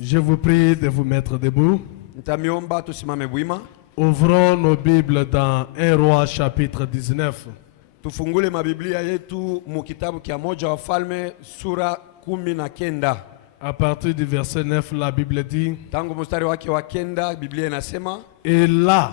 Je vous prie de vous mettre debout. Nitamiomba tusimame bwima. Ouvrons nos Bibles dans 1 Roi chapitre 19. Tufungule mabiblia yetu mu kitabu kia moja Wafalme sura 19. À partir du verset 9, la Bible dit: Tangu mstari wake wa kenda Biblia inasema, et là,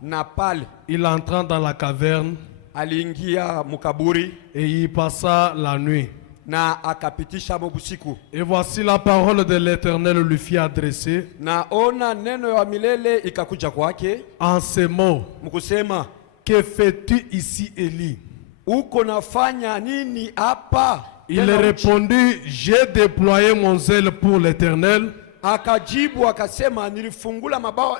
na pale il entra dans la caverne aliingia mukaburi et y passa la nuit. na akapitisha busiku. Et voici la parole de l'Éternel lui fit adresser Na ona neno ya milele ikakuja kwake en ces mots: mkusema, que fais-tu ici, Élie? uko nafanya nini hapa? Il répondit: j'ai déployé mon zèle pour l'Éternel. Akajibu akasema, nilifungula mabao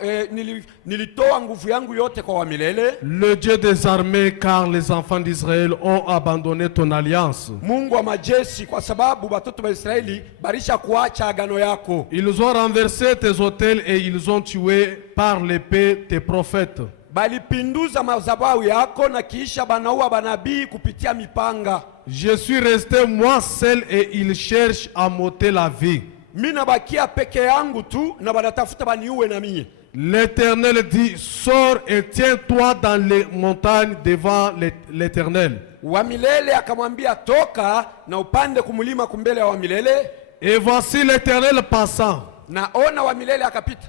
nilitoa nguvu yangu yote kwa milele, le Dieu des armées, car les enfants d'Israël ont abandonné ton alliance. Mungu wa majeshi, kwa sababu watoto wa Israeli barisha kuacha agano yako. Ils ont renversé tes autels et ils ont tué par l'épée tes prophètes. Balipinduza madhabahu yako na kisha banaua banabii kupitia mipanga. Je suis resté moi seul et ils cherchent à m'ôter la vie. Mina bakia peke yangu tu na banatafuta baniue na mie. L'Éternel dit: sors et tiens-toi dans les montagnes devant l'Éternel. Wa milele akamwambia, toka na upande kumulima kumbele wa milele. Et voici l'Éternel passant. Na ona wa milele akapita.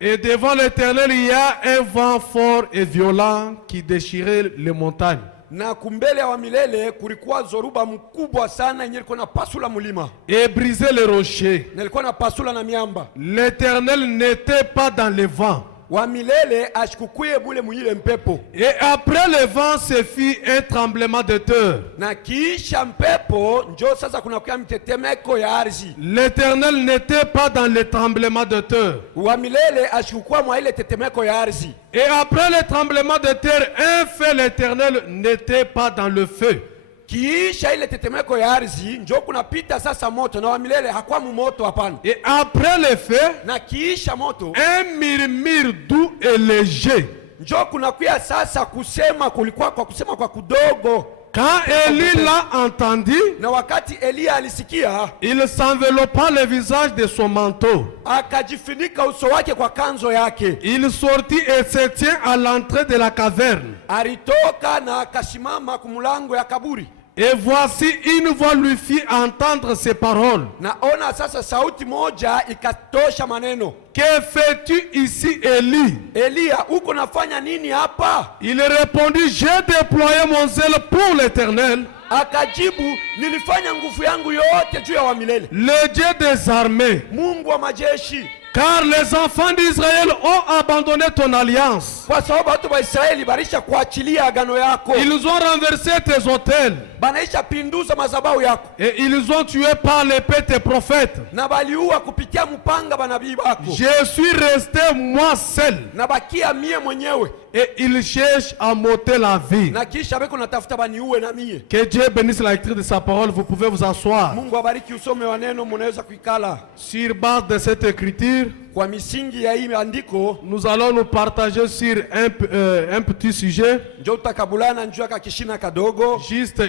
Et devant l'Éternel, il y a un vent fort et violent qui déchirait les montagnes. Na kumbele wa milele kulikuwa zoruba mkubwa sana yenye ilikuwa napasula mulima. Et brisait les rochers. Na ilikuwa napasula na miamba. L'Éternel n'était pas dans le vent. Wa milele ashikukuye bule mwile mpepo. Et après le vent se fit un tremblement de terre. Na kisha mpepo njo sasa kunakuwa mtetemeko ya ardhi. L'Éternel n'était pas dans le tremblement de terre. Wa milele ashikukuwa mwa ile tetemeko ya ardhi. Et après le tremblement de terre, un feu, l'Éternel n'était pas dans le feu. Kiisha ile tetemeko ya ardhi njo kunapita sasa moto, na wa milele hakuwa moto, hapana. Et après le feu, na kiisha moto, un murmure doux et léger. Njo kunakuya sasa kusema, kulikuwa kwa kusema kwa kudogo. Quand Élie l'a entendu, na wakati Elia alisikia, il s'enveloppa le visage de son manteau. Akajifunika uso wake kwa kanzo yake. Il sortit et se tient à l'entrée de la caverne. Alitoka na akasimama kumulango ya kaburi. Et voici une voix lui fit entendre ces paroles. Na ona sasa sauti moja ikatosha maneno. Que fais-tu ici, Élie? Elia, uko nafanya nini hapa? Il répondit: j'ai déployé mon zèle pour l'Éternel. Akajibu, nilifanya nguvu yangu yote juu ya wa milele, le Dieu des armées, Mungu wa majeshi. Car les enfants d'Israël ont abandonné ton alliance. Kwa sababu watu wa Israeli barisha kuachilia agano yako. Ils ont renversé tes autels. Banaisha pinduza madhabahu yako. Et ils ont tué par l'épée tes prophètes. Na baliua kupitia mpanga banabii bako. Je suis resté moi seul. Na bakia mie mwenyewe. Et ils cherchent à m'ôter la vie. Na kisha beko natafuta baniue na mie. Que Dieu bénisse la lecture de sa parole. Vous pouvez vous asseoir. Mungu abariki usome wa neno, munaweza kuikala. Sur base de cette écriture, kwa misingi ya hii andiko, nous allons nous partager sur un petit sujet. Njo utakabulana njua kakishina kadogo. Juste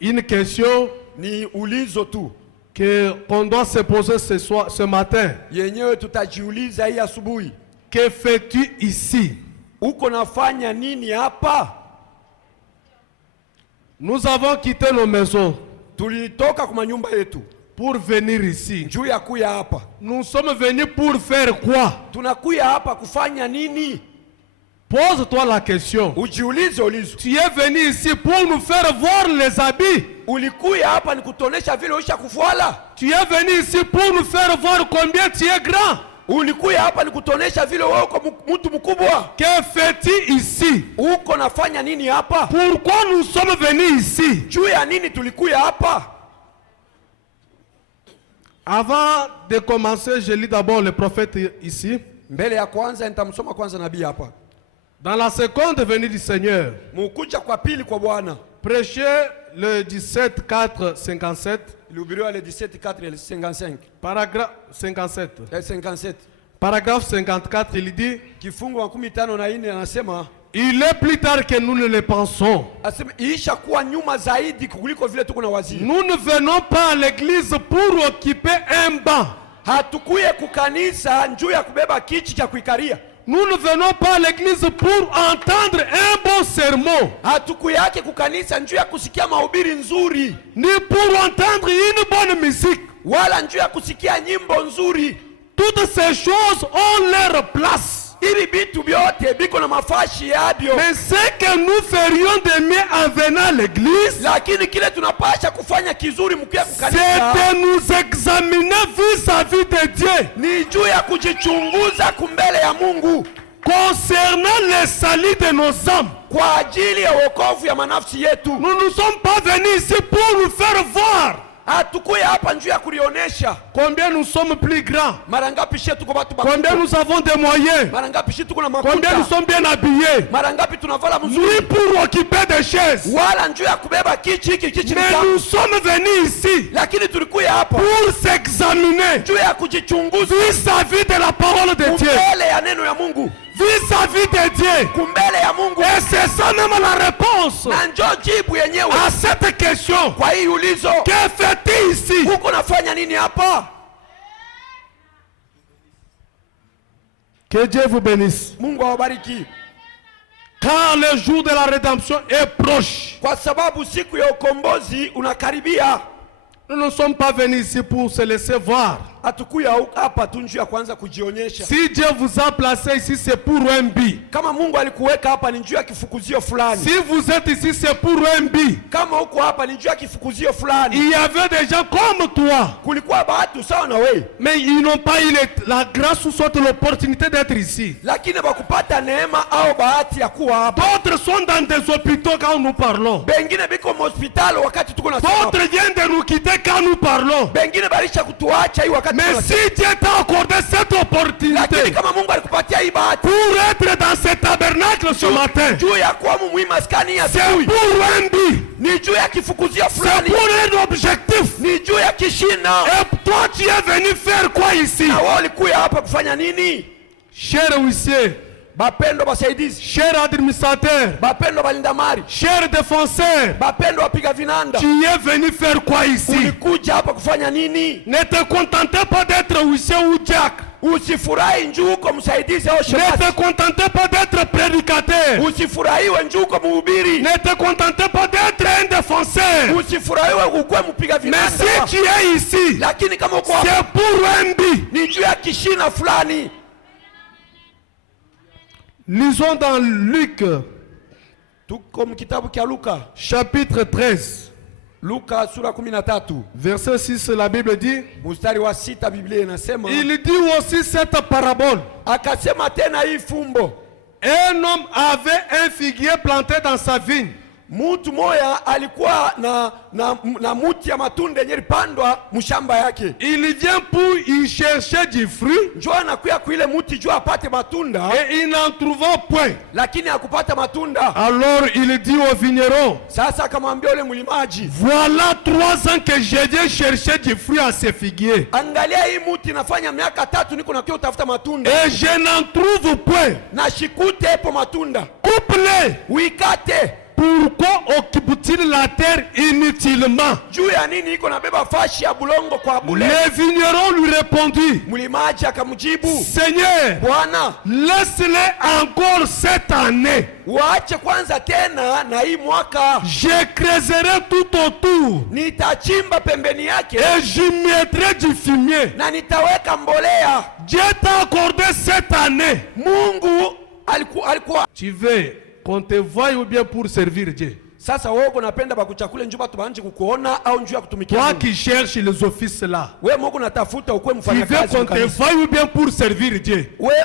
une question. Ni ulizo tu. Qu'on doit se poser ce matin. Yenyewe tutajiuliza hii asubuhi. Que fais-tu ici? Uko nafanya nini hapa? Nous avons quitté nos maisons. Tulitoka kwa nyumba yetu pour venir ici. Juu ya kuya hapa. Nous sommes venus pour faire quoi? Tunakuya hapa kufanya nini? Pose-toi la question. Ujiulize ulizo. Tu es venu ici pour nous faire voir les habits. Ulikuya hapa ni kutonesha vile uisha kufuala. Tu es venu ici pour nous faire voir combien tu es grand. Ulikuya hapa ni kutonesha vile wewe uko mtu mkubwa. Que fais-tu ici? Uko nafanya nini hapa? Pourquoi nous sommes venus ici? Juu ya nini tulikuya hapa? Avant de commencer, je lis d'abord le prophète ici. Mbele ya kwanza nitamsoma kwanza nabii hapa. Dans la seconde venue du Seigneur. Mukuja kwa pili kwa Bwana. Prêchez le 17 4 57. Ilihubiriwa le 17 4 55. Paragraphe 57. 57. Paragraphe 54, il dit, kifungu 54 anasema, Il est plus tard que nous ne le pensons. Asema iisha kuwa nyuma zaidi kuliko vile tuko na waziri. Nous ne venons pas à l'église pour occuper un banc. Hatukuye kukanisa njuu ya kubeba kiti cha kuikaria. Nous ne venons pas à l'église pour entendre un bon sermon. Hatukuyake kukanisa njuu ya kusikia mahubiri nzuri, Ni pour entendre une bonne musique. wala njuu ya kusikia nyimbo nzuri. Toutes ces choses ont leur place. Ili bitu byote biko na mafashi yabyo. Mais ce que nous ferions de mieux en venant à l'église, Lakini kile tunapasha kufanya kizuri mkia c'est kukanisa de nous examiner vis-à-vis de Dieu ni juu ya kujichunguza kumbele ya Mungu concernant le salut de nos âmes. kwa ajili ya wokovu ya manafsi yetu. Nous ne sommes pas venus ici pour nous faire voir Hatukuya hapa njuu ya kulionesha combien nous sommes plus grands, mara ngapi shi tuko batu combien bakubwa, nous avons des moyens, mara ngapi shi tuko na combien nous makuta, sommes bien habillés, mara ngapi tunavala ni mzuri, pour occuper des chaises. wala njuu ya kubeba kichi hiki kichi Mais mtamu. nous sommes venus ici Lakini tulikuya hapa pour s'examiner juu ya kujichunguza vis-à-vis de la parole de Dieu, kumbele ya neno ya Mungu, vis-à-vis de Dieu. kumbele ya Mungu. Et c'est ça même la réponse Na njoo jibu yenyewe à cette question. kwa hii ulizo, Que fait-il ici? huko nafanya nini hapa? Que Dieu vous bénisse. Mungu awabariki, Car le jour de la rédemption est proche. kwa sababu siku ya ukombozi unakaribia. Nous ne sommes pas venus ici pour se laisser voir. Hatukuya hapa tu njuu ya kwanza kujionyesha. Si Dieu vous a placé ici, c'est pour un but. Kama Mungu alikuweka hapa ni njuu ya kifukuzio fulani. Si vous êtes ici, c'est pour un but. Kama huko hapa ni njuu ya kifukuzio fulani. Il y avait des gens comme toi, Kulikuwa bahati sawa na wewe, mais ils n'ont pas eu la grâce ou soit l'opportunité d'être ici. lakini bakupata neema au bahati ya kuwa hapa. D'autres sont dans des hôpitaux quand nous parlons. Bengine biko hospitali wakati tuko na D'autres viennent de nous quitter quand nous parlons. bengine balisha kutuacha hii wakati Mais tuko si Dieu t'a accordé cette lakini opportunité kama Mungu alikupatia hii bahati pour être dans ce tabernacle ce matin, juu ya kuwa mumwi maskani ya c'est sui, pour un but, ni juu ya kifukuzio c'est fulani, pour un objectif. ni juu ya kishina. Et toi, tu es venu faire quoi ici? Na wao walikuya hapa kufanya nini? Cher huissier, Bapendo basaidizi, cher administrateur, bapendo balinda mali, cher défenseur, bapendo wapiga vinanda, tu es venu faire quoi ici? ulikuja hapa kufanya nini? Ne te contentez pas d'être huissier ou diacre. Usifurahi njuu uko msaidizi au Ne shemasi, te contentez pas d'être prédicateur. usifurahiwe njuu uko muhubiri, Ne te contentez pas d'être un défenseur. usifurahiwe ukwe mpiga Mais si vinanda. tu es ici, Lakini kama uko hapa c'est pour un but. ni juu ya kishina fulani. Lisons dans Luc, Tuko mkitabu kia Luka, chapitre 13, Luka sura 13 verset 6, la Bible dit, mstari wa 6, Biblia inasema, il dit aussi cette parabole. akasema tena hii fumbo, Un homme avait un figuier planté dans sa vigne. mtu moya alikuwa na muti ya matunda yenye lipandwa mshamba yake. Il vient pour y chercher du fruit Njoo anakuya kuile muti juu apate matunda, et il n'en trouva point. lakini hakupata matunda. Alors il dit au vigneron, Sasa akamwambia ule mlimaji, voilà 3 ans que je viens chercher du fruit à ce figuier. angalia hii muti inafanya miaka 3 niko nakuya utafuta matunda Et je n'en trouve point. na shikute epo matunda. Coupe-les. Uikate. Pourquoi occupe-t-il la terre inutilement? Juu ya nini iko nabeba fashi ya bulongo kwa bule? Le vigneron lui répondit, Mlimaji akamjibu, Seigneur, Bwana, laisse-les encore cette année. waache kwanza tena na hii mwaka. Je creuserai tout autour Nitachimba pembeni yake et j'y mettrai du fumier. na nitaweka mbolea. Dieu t'a accordé cette année. Mungu alikuwa Tu veux qu'on te voie ou bien pour servir Dieu? sasa wewe unapenda bakuchakule njoo batu baanje kukuona au njoo ya kutumikia Toi Mungu? qui cherches les offices là, Wewe Mungu natafuta ukwe tu veux mfanyakazi qu'on te kanisa. voie ou bien pour servir Dieu? Wewe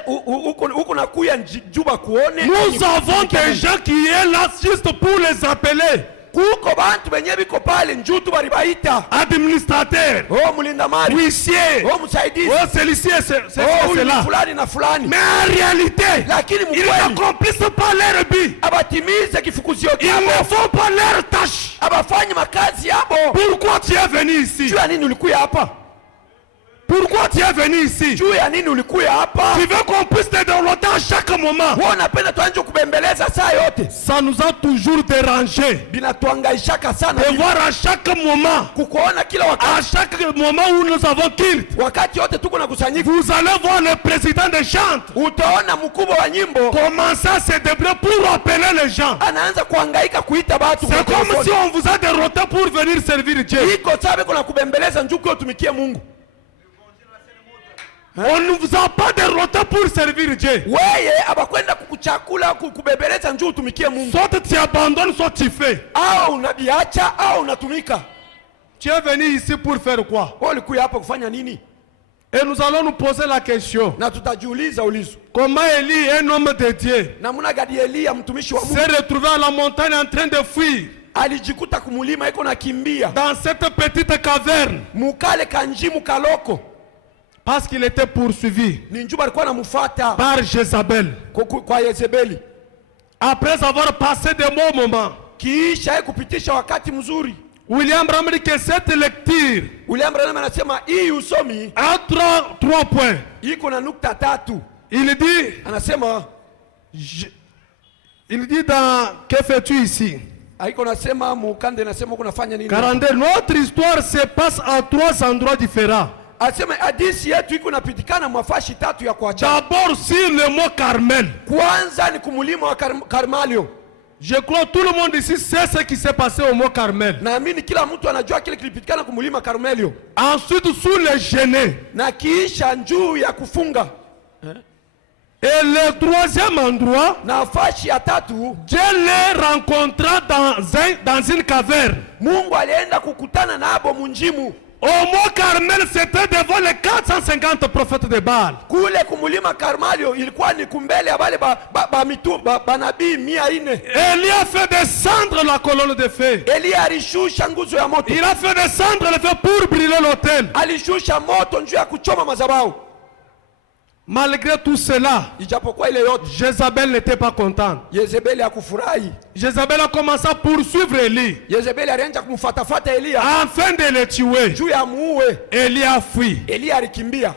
uko nakuya juba kuone. Nous avons des gens qui sont là juste pour les appeler. Kuko bantu benye biko pale njoo tu balibaita. Administrateur, Oh mlinda mali. huissier, Oh msaidizi. oh celui-ci et Oh huyu ni cela. fulani na fulani. Mais en réalité, Lakini ils mkweli n'accomplissent pas leur but. abatimize kifukuzio Ils ne kyabo. font pas leur tâche. Abafanye makazi yabo. Pourquoi tu es venu ici? Jua nini ulikuya hapa? Pourquoi tu es venu ici? Juu ya nini ulikuya hapa? Tu veux qu'on puisse te dérouler à chaque moment? Wewe unapenda tuanze kubembeleza saa yote? Ça nous a toujours dérangé Binatuangaishaka sana de voir à chaque moment, kukuona kila wakati. à chaque moment où nous avons culte, Wakati yote tuko na kusanyika, vous allez voir le président des chants utaona mkubwa wa nyimbo commencer à se débrouiller pour appeler les gens. anaanza kuhangaika kuita watu. C'est comme si on vous a dérouté pour venir servir Dieu. iko sabe kuna kubembeleza njuku utumikie Mungu. On ne vous a pas dérouté pour servir Dieu. Weye abakwenda kukuchakula kubembeleza njoo utumikie Mungu. Soit tu abandonnes, soit tu fais. Au unabiacha au unatumika. Tu es venu ici pour faire quoi? Wewe ulikuja hapa kufanya nini? Et nous allons nous poser la question. Na tutajiuliza ulizo. Comment Élie, un homme de Dieu, Namna gani Elia mtumishi wa Mungu s'est retrouvé à la montagne en train de fuir alijikuta kumulima iko nakimbia dans cette petite caverne mukale kanji mukaloko? parce qu'il était poursuivi Ni njuba alikuwa anamfuata par Jézabel. kwa Yezebeli. Après avoir passé de bons moments, Kiisha yeye kupitisha wakati mzuri, William Branham dit que cette lecture William Branham anasema hii usomi a trois points. iko na nukta tatu. Il dit, Anasema il dit dans que fais-tu ici? haiko nasema mukande nasema uko nafanya nini? 42. Notre histoire se passe à trois endroits différents. Asema hadithi yetu iko napitikana mafashi tatu ya kuacha. D'abord sur le mont Carmel. Kwanza ni kumulima wa Karmalio. Je crois que tout le monde ici sait ce qui s'est passé au mont Carmel. Naamini kila mtu anajua kile kilipitikana kumulima Karmelio. Ensuite sous le jeûne. Na kiisha njuu ya kufunga. Et le troisième endroit, Nafashi ya tatu, Dieu les rencontra dans une caverne. Mungu alienda kukutana na abo munjimu. Au mont Carmel, c'était devant les 450 prophètes de Baal. Kule kumulima Karmalio ilikuwa ni kumbele ya bale banabii 400. Élie a fait descendre la colonne de feu. Elia alishusha nguzo ya moto. Il a fait descendre le feu pour brûler l'autel. Alishusha moto njuu ya kuchoma madhabahu. Malgré tout cela, Ijapokuwa ile yote, Jézabel n'était pas contente. Yezebeli hakufurahi. Jézabel a commencé à poursuivre Élie Yezebeli alianza kumfuatafuata Elia afin de le tuer. juu ya muue. Élie a fui. Elia alikimbia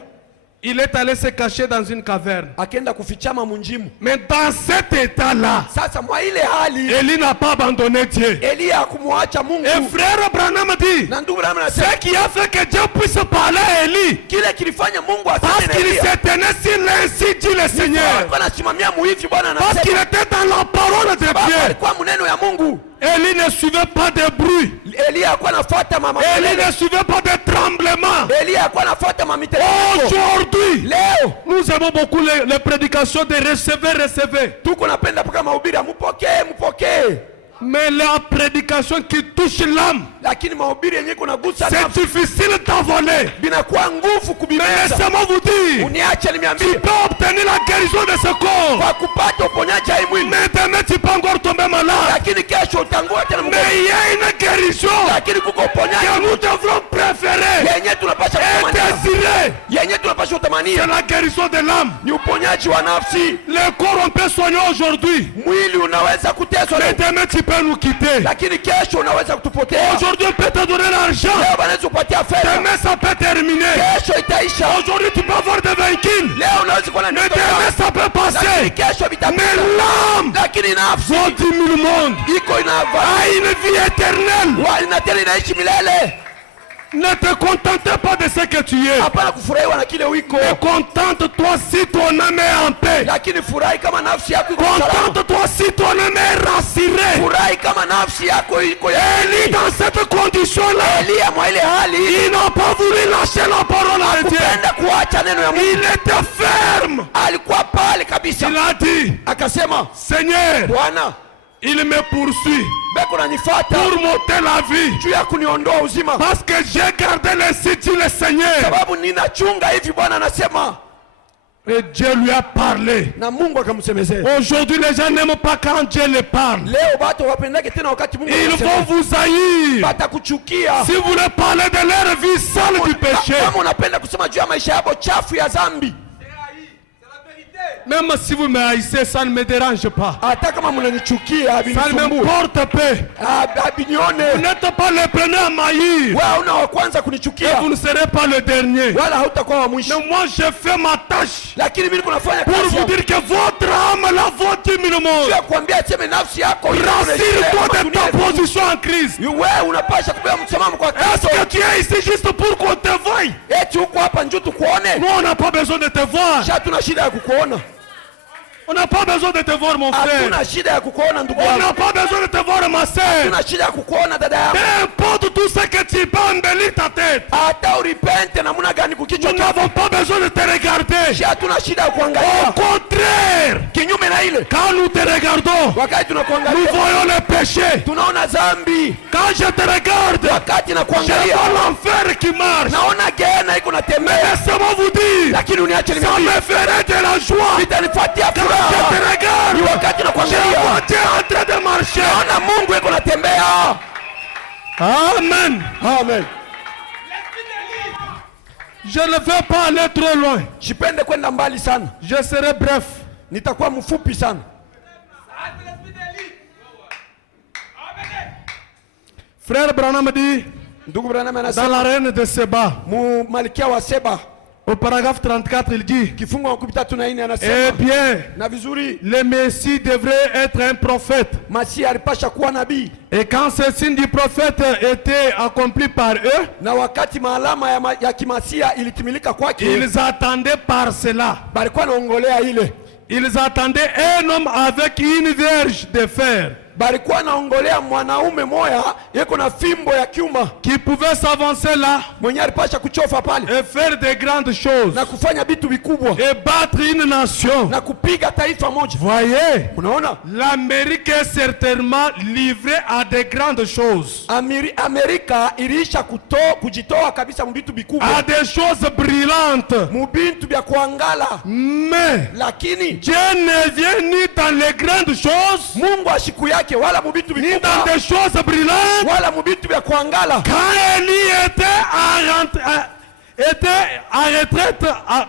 Il est allé se cacher dans une caverne. akaenda kufichama munjimu. Mais dans cet état-là, Sasa mwa ile hali Élie n'a pas abandonné Dieu. Elia hakumwacha Mungu. Et frère Branham dit, Na ndugu Branham anasema ce qui a fait que Dieu puisse parler à Élie, kile kilifanya Mungu parce aseme na qu'il Elia. se tenait sur l'insi dit le Seigneur, Alikuwa anasimamia muhivi Bwana parce qu'il anasema. était dans la parole de Baba Dieu. alikuwa muneno ya Mungu. Élie ne suivait pas de bruit. Elia alikuwa anafuata mama. Élie ne suivait pas de tremblement. Elia alikuwa anafuata mamitetemeko. Aujourd'hui, Leo nous aimons beaucoup les prédications de recevez. tuko napenda paka mahubiri ya mupokee. Mais la prédication qui touche l'âme, Lakini mahubiri yenyewe kunagusa c'est nafsi. difficile d'avaler. Binakuwa nguvu Mais kubimeza. laissez-moi vous dire, Uniache tu nimeambia peux obtenir la guérison de ce corps. kwa kupata uponyaji hai mwili. Mais demain, tu peux encore tomber malade. Lakini kesho utangua tena Mais mgonjwa. il y a une guérison Lakini kuko que uponyaji nous devrons préférer yenye tunapasha et kutamania. désirer. Yenye tunapasha C'est kutamania la guérison de l'âme. ni uponyaji wa nafsi. Le corps, on peut soigner aujourd'hui. Mwili unaweza kuteswa Mais leo, demain, tu peux nous quitter. lakini kesho unaweza kutupotea. Aujourd'hui, on peut te donner l'argent. Leo wanaweza kupatia fedha, Demain, ça peut terminer. kesho itaisha. Aujourd'hui, tu peux avoir des véhicules. Leo unaweza kuwa na Mais ndoto demain, yako, ça peut lakini passer. kesho Mais vitapita. l'âme, Lakini nafsi vaut 10 000 mondes, iko inava a une vie éternelle. na tena inaishi milele. Ne te contente pas de ce que tu es. Hapana kufurahiwa na kile wiko, Mais contente-toi si ton âme est en paix. lakini furahi kama nafsi yako iko salama. Contente-toi si ton âme est rassurée. Furahi kama nafsi yako iko ya Élie, dans cette condition-là, Elia. Mwa ile hali il n'a pas voulu lâcher la parole à Dieu. kupenda kuacha neno ya Mungu, Il était ferme. alikuwa pale kabisa. Il a dit, Akasema, Seigneur, Bwana il me poursuit beko nanifuata pour m'ôter la vie. juu ya kuniondoa uzima, Parce que j'ai gardé le site, dit le Seigneur. sababu ninachunga hivi. Bwana anasema, Et Dieu lui a parlé. na Mungu akamsemezea. Aujourd'hui, les gens n'aiment pas quand Dieu les parle. Leo watu wapendake tena wakati Mungu Ils anasema. vont vous haïr. Watakuchukia Si vous voulez parler de leur vie sale du péché. kama unapenda kusema juu ya maisha yako chafu ya dhambi. Même si vous me haïssez, ça ne me dérange pas. hata kama mnanichukia Ça ne habinisumbue, m'importe peu. Vous habinione. n'êtes pas le premier à m'haïr. Wewe una wa kwanza Et kunichukia, vous ne serez pas le dernier. wala hautakuwa wa Mais mwisho. moi, je fais ma tâche Lakini mimi kunafanya pour kazi vous yangu. dire que votre âme la vaut 10 000 mots. Sio kuambia sema nafsi yako Rassure-toi de ta position en Christ. wewe unapasha kubeba msimamo kwa Est-ce Kristo. que tu es ici juste pour qu'on te voie? Eti huko hapa njoo tukuone? Nous, on n'a pas besoin de te voir. Sha tuna shida ya kukuona. On n'a pas besoin de te voir, mon frère. Hatuna shida ya kukuona ndugu On yangu. n'a pas besoin de te voir, ma sœur. Hatuna shida ya kukuona dada yangu. Peu importe tout ce que tu peux embellir ta tête. Hata uripente namna gani kukichwa Nous chako. n'avons pas besoin de te regarder. Sha hatuna shida ya Au kuangalia. contraire, Kinyume na ile, quand nous te regardons, wakati nous tunakuangalia voyons le péché. tunaona dhambi. Quand je te regarde, Wakati je nakuangalia vois l'enfer qui marche. naona gena iko natembea. Laissez-moi vous dire, Lakini uniache ça nimeambia, me ferait de la joie. itanifuatia Quand je furaha. te regarde, Ni wakati je nakuangalia vois Dieu en train de marcher. naona Mungu iko natembea. Amen. Amen. Je ne vais pas aller trop loin. Sipende kwenda mbali sana, Je serai bref. nitakuwa mfupi sana. Frère Branham dit, Ndugu Branham dans anasema la reine de Seba, mu Malkia wa Seba au paragraphe 34, il dit, kifungu wa 13 eh anasema bien, na vizuri, le Messie devrait être un prophète. Masia alipasha kuwa nabii, Et quand ces signes du prophète étaient accomplis par eux, na wakati maalama ya kimasia ilitimilika kwake, ils attendaient par cela. balikuwa naongolea ile, Ils attendaient un homme avec une verge de fer balikuwa naongolea mwanaume moya yeko na fimbo ya kiuma qui pouvait s'avancer là mwenye alipasha kuchofa pale et faire de grandes choses na kufanya vitu vikubwa et battre une nation. na kupiga taifa moja. Voyez, Unaona, l'Amérique est certainement livrée à de grandes choses, Amerika iliisha kujitoa kabisa mu vitu à vikubwa, des choses brillantes. mu bintu vya kuangala, Mais lakini Dieu ne vient ni dans les grandes choses, Mungu ashiku yake wala mu vitu ni dans vikubwa des choses brillantes. wala mu vitu vya kuangala. Quand Élie était en retraite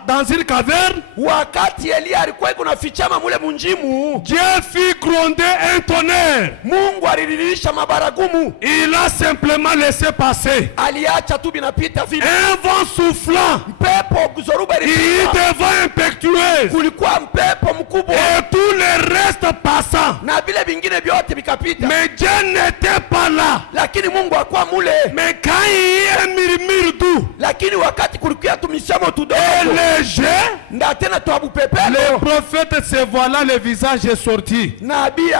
dans une caverne, Wakati Elia alikuwa iko nafichama mule munjimu, Dieu fit gronder un tonnerre. Mungu alililisha mabaragumu, Il a simplement laissé passer. aliacha tu binapita vile. Un vent soufflant, Mpepo zoruba il ilipita, devint impétueuse. kulikuwa mpepo mkubwa Et tout le reste passant. na vile vingine vyote vikapita, Mais Dieu n'était pas là. lakini Mungu hakuwa mule. Mais quand il y a un murmure doux Lakini wakati kulikuwa tumisemo et tudogo léger, nda tena twabu le pepelo, prophète se voilà, le visage est sorti. nabii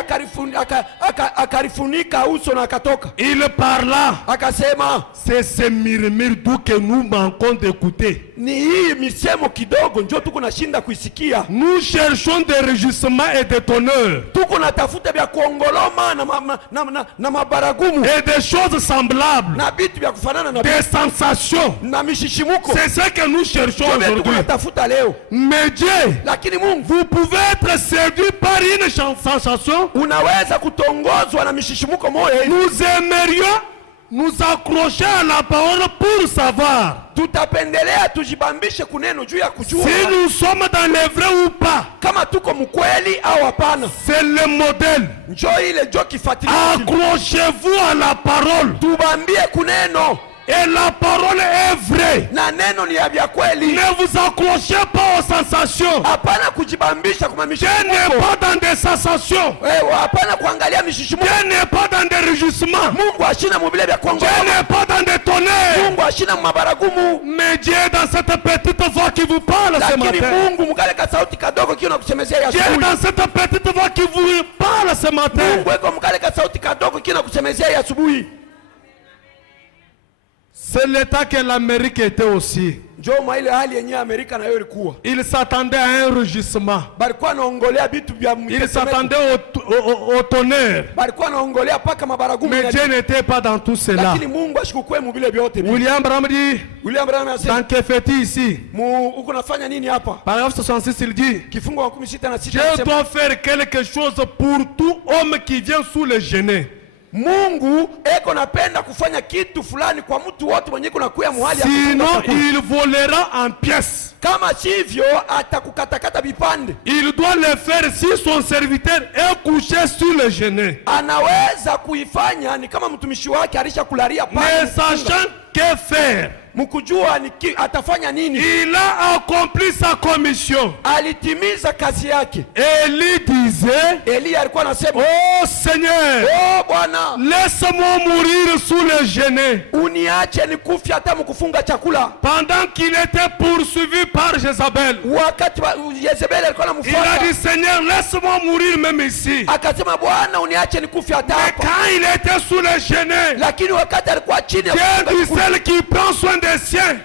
akarifunika uso na akatoka Il parla. akasema, C'est ce murmure doux que nous manquons d'écouter. ni hii misemo kidogo njo tuko nashinda kuisikia. Nous cherchons des réjouissements et des tonnerres Tuko natafuta vya kuongoloma na mabaragumu et des choses semblables, na vitu vya kufanana na des sensations. na mishishimuko, C'est ce que nous cherchons ndio tuko aujourd'hui. natafuta leo. Mais Dieu, Lakini Mungu, vous pouvez être séduit par une sensation. unaweza kutongozwa na mishishimuko moyo. Nous aimerions nous accrocher à la parole pour savoir Tutapendelea tujibambishe kuneno juu ya kujua si nous sommes dans le vrai ou pas. kama tuko mkweli au hapana. C'est le modèle. Njo ile njo kifuatilia, Accrochez-vous à la parole. tubambie kuneno Et la parole est vraie. na neno ni ya vya kweli. Ne vous accrochez pas aux sensations. Hapana kujibambisha kwa Dieu n'est mishishimuko, pas dans des sensations. hapana kuangalia mishishimuko. Dieu n'est pas dans des réjouissements. Mungu ashina mubile vya Dieu kuongoloma, n'est pas dans des tonnerres. Mungu ashina mabaragumu. Mais Dieu est dans cette petite voix qui vous parle ce Lakini matin. Mungu mkale ka sauti kadogo kio nakusemezea ya Dieu est asubuhi. dans cette petite voix qui vous parle ce matin. Mungu eko mkale ka sauti kadogo kio nakusemezea ya asubuhi. C'est l'état que l'Amérique était aussi. Njo mwa ile hali yenyewe Amerika nayo ilikuwa. Il s'attendait à un rugissement. Balikuwa naongolea vitu vya Il mtetemeko. s'attendait au tonnerre. Balikuwa naongolea paka mabaragumu. Mais na- Dieu n'était pas dans tout cela. Lakini Mungu ashikukwe mu vile vyote. William Branham dit, William Branham anasema, dans Kéfeti ici, uko nafanya nini hapa? paragraphe 66, il dit, Kifungo wa 16 Dieu anasema, doit faire quelque chose pour tout homme qui vient sous le genou. Mungu eko napenda kufanya kitu fulani kwa mtu wote mwenye kuna kuya muhali ya Sinon, kufunga chakula. il volera en pièces. Kama sivyo atakukatakata vipande. Il doit le faire si son serviteur est couché sur le genou. Anaweza kuifanya ni kama mtumishi wake alishakulalia pale. Ne sachant que faire. Mkujua atafanya nini. Il a accompli sa commission. Alitimiza kazi yake. Élie disait, Eli alikuwa anasema, oh Seigneur, oh Bwana, laisse-moi mourir sous le genou. Uniache nikufe hata mkufunga chakula. Pendant qu'il était poursuivi par Jézabel, wakati Yezebeli alikuwa anamfuata, il a dit, Seigneur, laisse-moi mourir même ici. Akasema, Bwana uniache nikufe hata Mais hapa. quand il était sous le genou, Lakini wakati alikuwa chini ya Dieu dit, celle qui prend soin des siens,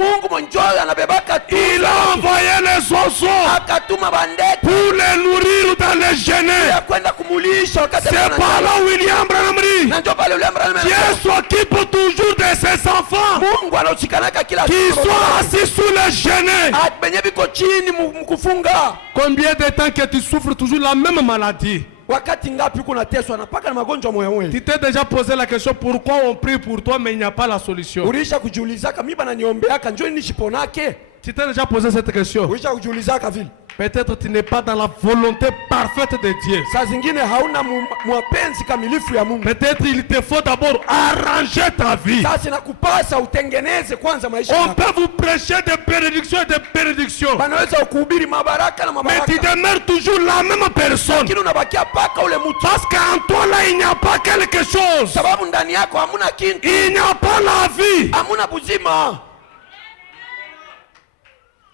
Mungu mwenyewe anabebaka tu. il a envoyé les oiseaux akatuma bandeki pour les nourrir dans les genêts. ya kwenda kumulisha wakati C'est par là William Branham dit, na ndio pale William Branham Dieu s'occupe toujours de ses enfants Mungu anaochikanaka kila qui sont assis sous le genou. benye biko chini mkufunga. Combien de temps que tu souffres toujours la même maladie? Wakati ngapi uko nateswa na paka na magonjwa moyo? Tu t'es déjà posé la question pourquoi on prie pour toi mais il n'y a pas la solution? Ulisha kujiulizaka mimi bana niombeaka njoo nishiponake? Tu t'es déjà posé cette question? Ulisha kujiulizaka vile? Peut-être tu n'es pas dans la volonté parfaite de Dieu. Saa zingine hauna mapenzi kamilifu ya Mungu. Peut-être il te faut d'abord arranger ta vie. Sasa nakupasa utengeneze kwanza maisha On yako. peut vous prêcher des bénédictions et des bénédictions. Banaweza kuhubiri mabaraka na Mais mabaraka. tu demeures toujours la même personne. Lakini unabakia paka ule mtu. Parce qu'en toi là il n'y a pas quelque chose. Sababu ndani yako hamuna kitu. Il n'y a pas la vie. Hamuna buzima.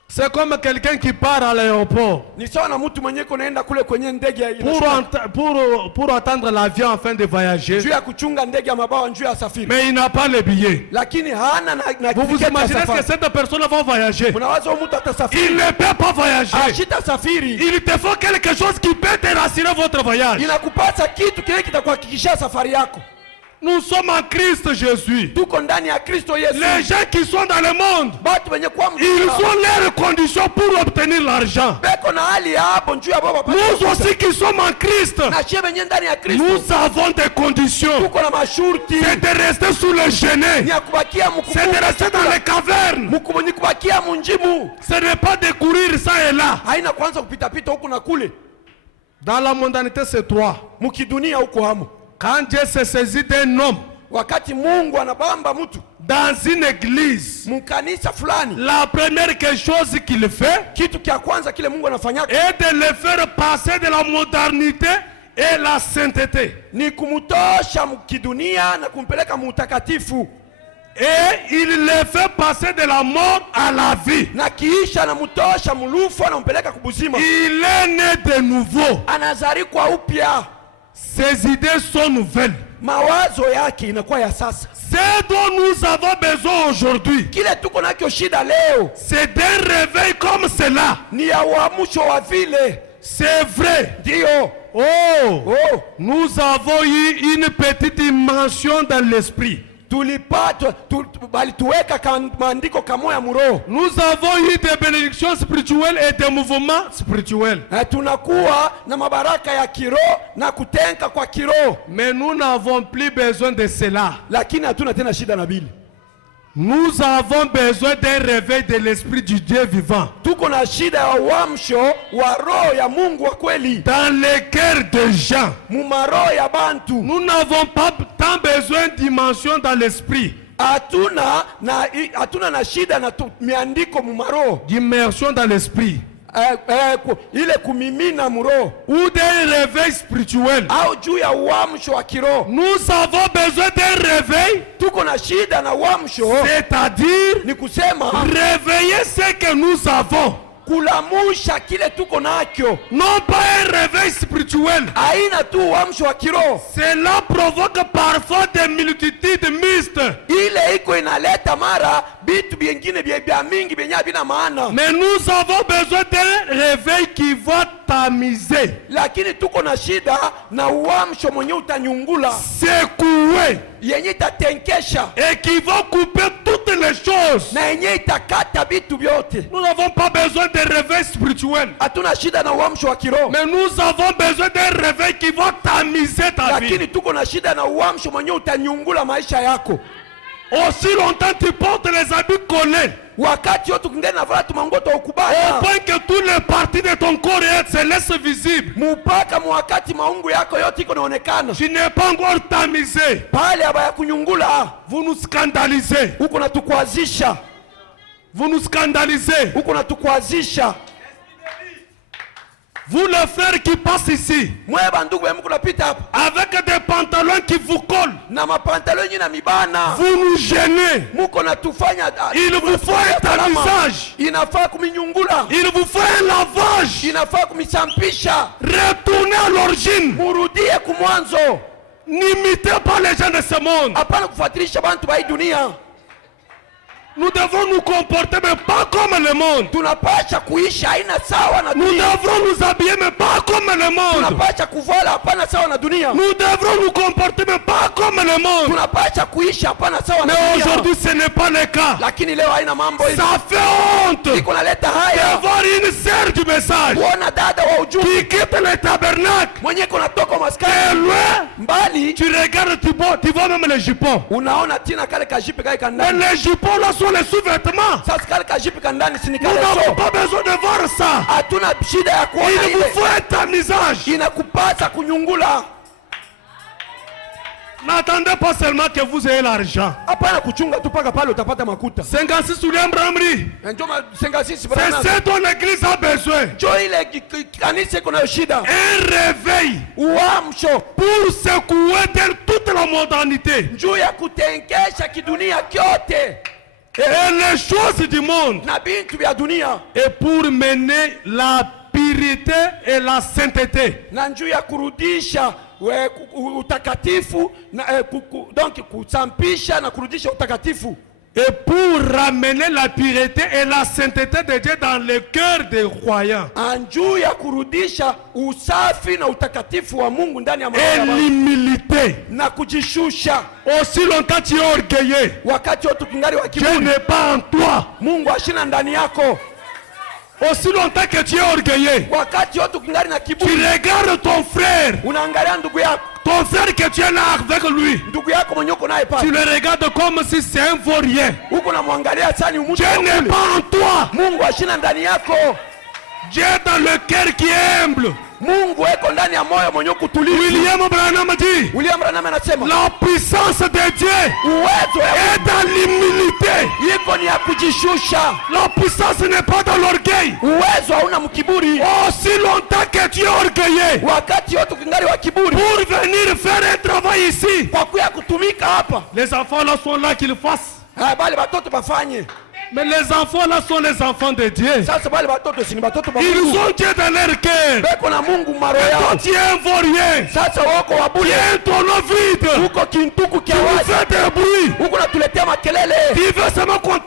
C'est comme quelqu'un qui part à l'aéroport Ni sawa na mtu mwenyewe kunaenda kule kwenye ndege ya pour attendre l'avion afin de voyager. juu ya kuchunga ndege ya mabawa juu ya safari. Mais il n'a pas le billet. Lakini hana na Vous vous tiketi ya imaginez que safari. cette personne va voyager? Unawaza huyu mtu atasafiri. Il ne peut pas voyager. Ashita safiri. Il te faut quelque chose qui peut te rassurer votre voyage. Inakupasa kitu kile kitakuhakikishia safari yako. Nous sommes en Christ Jésus. Tuko ndani ya Kristo Yesu. Les gens qui sont dans le monde, Batu wenye kwa ils ont leurs conditions pour obtenir l'argent. beko na hali ya hapo njuu ya baba. Nous aussi qui sommes en Christ, na shie wenye ndani ya Kristo. nous avons des conditions. Tuko na mashurti. C'est de rester sous le genou. Ni ya kubakia C'est de rester dans les cavernes. ni kubakia munjimu. Ce n'est pas de courir ça et là. Haina kwanza kupita pita huku na kule. Dans la mondanité, c'est trois. Mukidunia huko hamo. Quand Dieu se saisit d'un homme Wakati Mungu anabamba mtu dans une église, mkanisa fulani, la première chose qu'il fait kitu kia kwanza kile Mungu anafanyaka est de le faire passer de la modernité et la sainteté. ni kumutosha mkidunia na kumpeleka mutakatifu. Et il le fait passer de la mort à la vie. Na kiisha anamutosha mulufu anampeleka kubuzima. Il est né de nouveau. Anazarikwa upya. Ses idées sont nouvelles. Mawazo yake inakuwa ya sasa. Ce dont nous avons besoin aujourd'hui, Kile tuko nacho shida leo c'est d'un réveil comme cela. ni ya uamsho wa vile. C'est vrai. Ndio. Oh, nous avons eu une petite dimension dans l'esprit. Tulipata balituweka maandiko kamoya muroho. Nous avons eu des bénédictions spirituelles et des mouvements spirituels. Tunakuwa na mabaraka ya kiroho na kutenka kwa kiroho. Mais nous n'avons plus besoin de cela. Lakini hatuna tena shida na bili. Nous avons besoin d'un réveil de l'esprit du Dieu vivant. Tuko na shida ya uamsho wa roho ya Mungu wa kweli. Dans les cœurs des gens. Mumaroho ya bantu. Nous n'avons pas tant besoin de dimension dans l'esprit. Hatuna na shida na miandiko mumaroho. D'immersion dans l'esprit. Ile kumimina muroho. Ou d'un réveil spirituel. Au juu ya uamsho wa kiroho. Nous avons besoin d'un réveil. Tuko na shida na uamsho. C'est-à-dire Ni kusema réveiller ce que nous avons. Kulamusha kile tuko nacho. Non pas un réveil spirituel. Haina tu uamsho wa kiroho. Cela provoque parfois des multitudes mixtes. Ile iko inaleta mara bitu bingine bia mingi benya bina maana. Mais nous avons besoin d'un réveil qui va tamiser. Lakini tuko na shida na uamsho mwenye utanyungula. Secouer. Yenye itatenkesha. Et qui va couper toutes les choses. Na yenye itakata bitu byote. Nous n'avons pas besoin d'un réveil spirituel. Hatuna shida na uamsho wa kiroho. Mais nous avons besoin d'un réveil qui va tamiser ta vie. Lakini tuko na shida na uamsho mwenye utanyungula maisha yako. Aussi longtemps tu portes les habits collés, wakati yote ukingeni navala tumangoto au ukubaya, point que toutes les parties de ton corps se laissent visibles. mupaka mwakati maungu yako yote iko naonekana, Tu n'es pas encore tamisé. pale abaya kunyungula, Vous nous scandalisez. huko natukwazisha, Vous nous scandalisez. huko natukwazisha. Vous les frères qui passent ici, Mweba ndugu bemu kunapita hapa avec des pantalons qui vous collent, na mapantalo yenye na mibana, vous nous gênez. muko natufanya, Il vous faut un tamisage. inafaa kuminyungula, Il vous faut un lavage. inafaa kumisampisha, Retournez à l'origine. murudie kumwanzo, N'imitez pas les gens de ce monde. hapana kufuatilisha bantu ba hii dunia. Nous devons nous comporter, mais pas comme le monde. Tunapasha kuisha aina sawa na Nous dunia, devrons nous habiller, mais pas comme le monde. tunapasha kuvala hapana sawa na dunia, Nous devrons nous comporter, mais pas comme le monde. tunapasha kuisha hapana sawa na Mais dunia. aujourd'hui, ce n'est pas le cas. Lakini leo haina mambo hivi, Ça fait honte iko naleta de haya, voir une sœur du message kuona dada wa ujumbe qui quitte le tabernacle. mwenye iko natoka Et maskani loin, mbali, tu regardes, tu vois même les jupons. unaona tina kale kajipe kale Mais kandani. les jupons là sont les sous-vêtements. Sasa kale kajipe kandani Nous sinikale n'avons so, pas besoin de voir ça. hatuna shida ya kuona Il vous ile, faut un tamisage. inakupasa kunyungula, N'attendez pas seulement que vous ayez l'argent. hapana kuchunga tu paka pale utapata makuta. 56 William Bramri. Ndio senga sisi C'est bwana, ce dont l'église a besoin. ndio ile kanisa iko nayo shida, Un réveil uamsho pour secouer de toute la modernité juu ya kutenkesha kidunia kyote et les choses du monde na bintu vya dunia, et pour mener la pureté et la sainteté. na juu ya kurudisha utakatifu na donc kusampisha na kurudisha utakatifu, Et pour ramener la pureté et la sainteté de Dieu dans le cœur des croyants. juu ya kurudisha usafi na utakatifu wa Mungu ndani ya moyo Et wa watu, l'humilité. na kujishusha. Aussi longtemps tu es orgueilleux, Wakati wote kingali wa Dieu kiburi, n'est pas en toi. Mungu ashina ndani yako. Aussi longtemps que tu es orgueilleux, Wakati wote kingali na tu kiburi, regardes ton frère, unaangalia ndugu yako, ton frère que tu es là avec lui. ndugu yako mwenye uko naye Tu pale, le regardes comme si c'est un vaurien. huko namwangalia sani mtu Dieu n'est kule. pas en toi. Mungu ashina ndani yako. Dieu est dans le cœur qui est humble. Mungu eko ndani ya moyo mwenye kutulivu. William Branham dit, William Branham anasema la puissance de Dieu uwezo est dans l'humilité. iko ni ya kujishusha. La puissance n'est pas dans l'orgueil. Uwezo hauna mkiburi. Aussi longtemps que tu es orgueilleux, Wakati yote kingali wa kiburi, pour venir faire un travail ici, kwa kuya kutumika hapa, les enfants là sont là qu'ils fassent. bali batoto bafanye. Mais les enfants là sont les enfants de Dieu. Sasa bali batoto si ni batoto ba Ils Mungu, ont Dieu dans leur cœur. beko na Mungu maro Et yao. toi tu es un vaurien. Sasa wako Tu wabule, es un tonneau vide. huko kintuku Tu kia nous wazi, fais des bruits. huko natuletea makelele. Tu veux seulement qu'on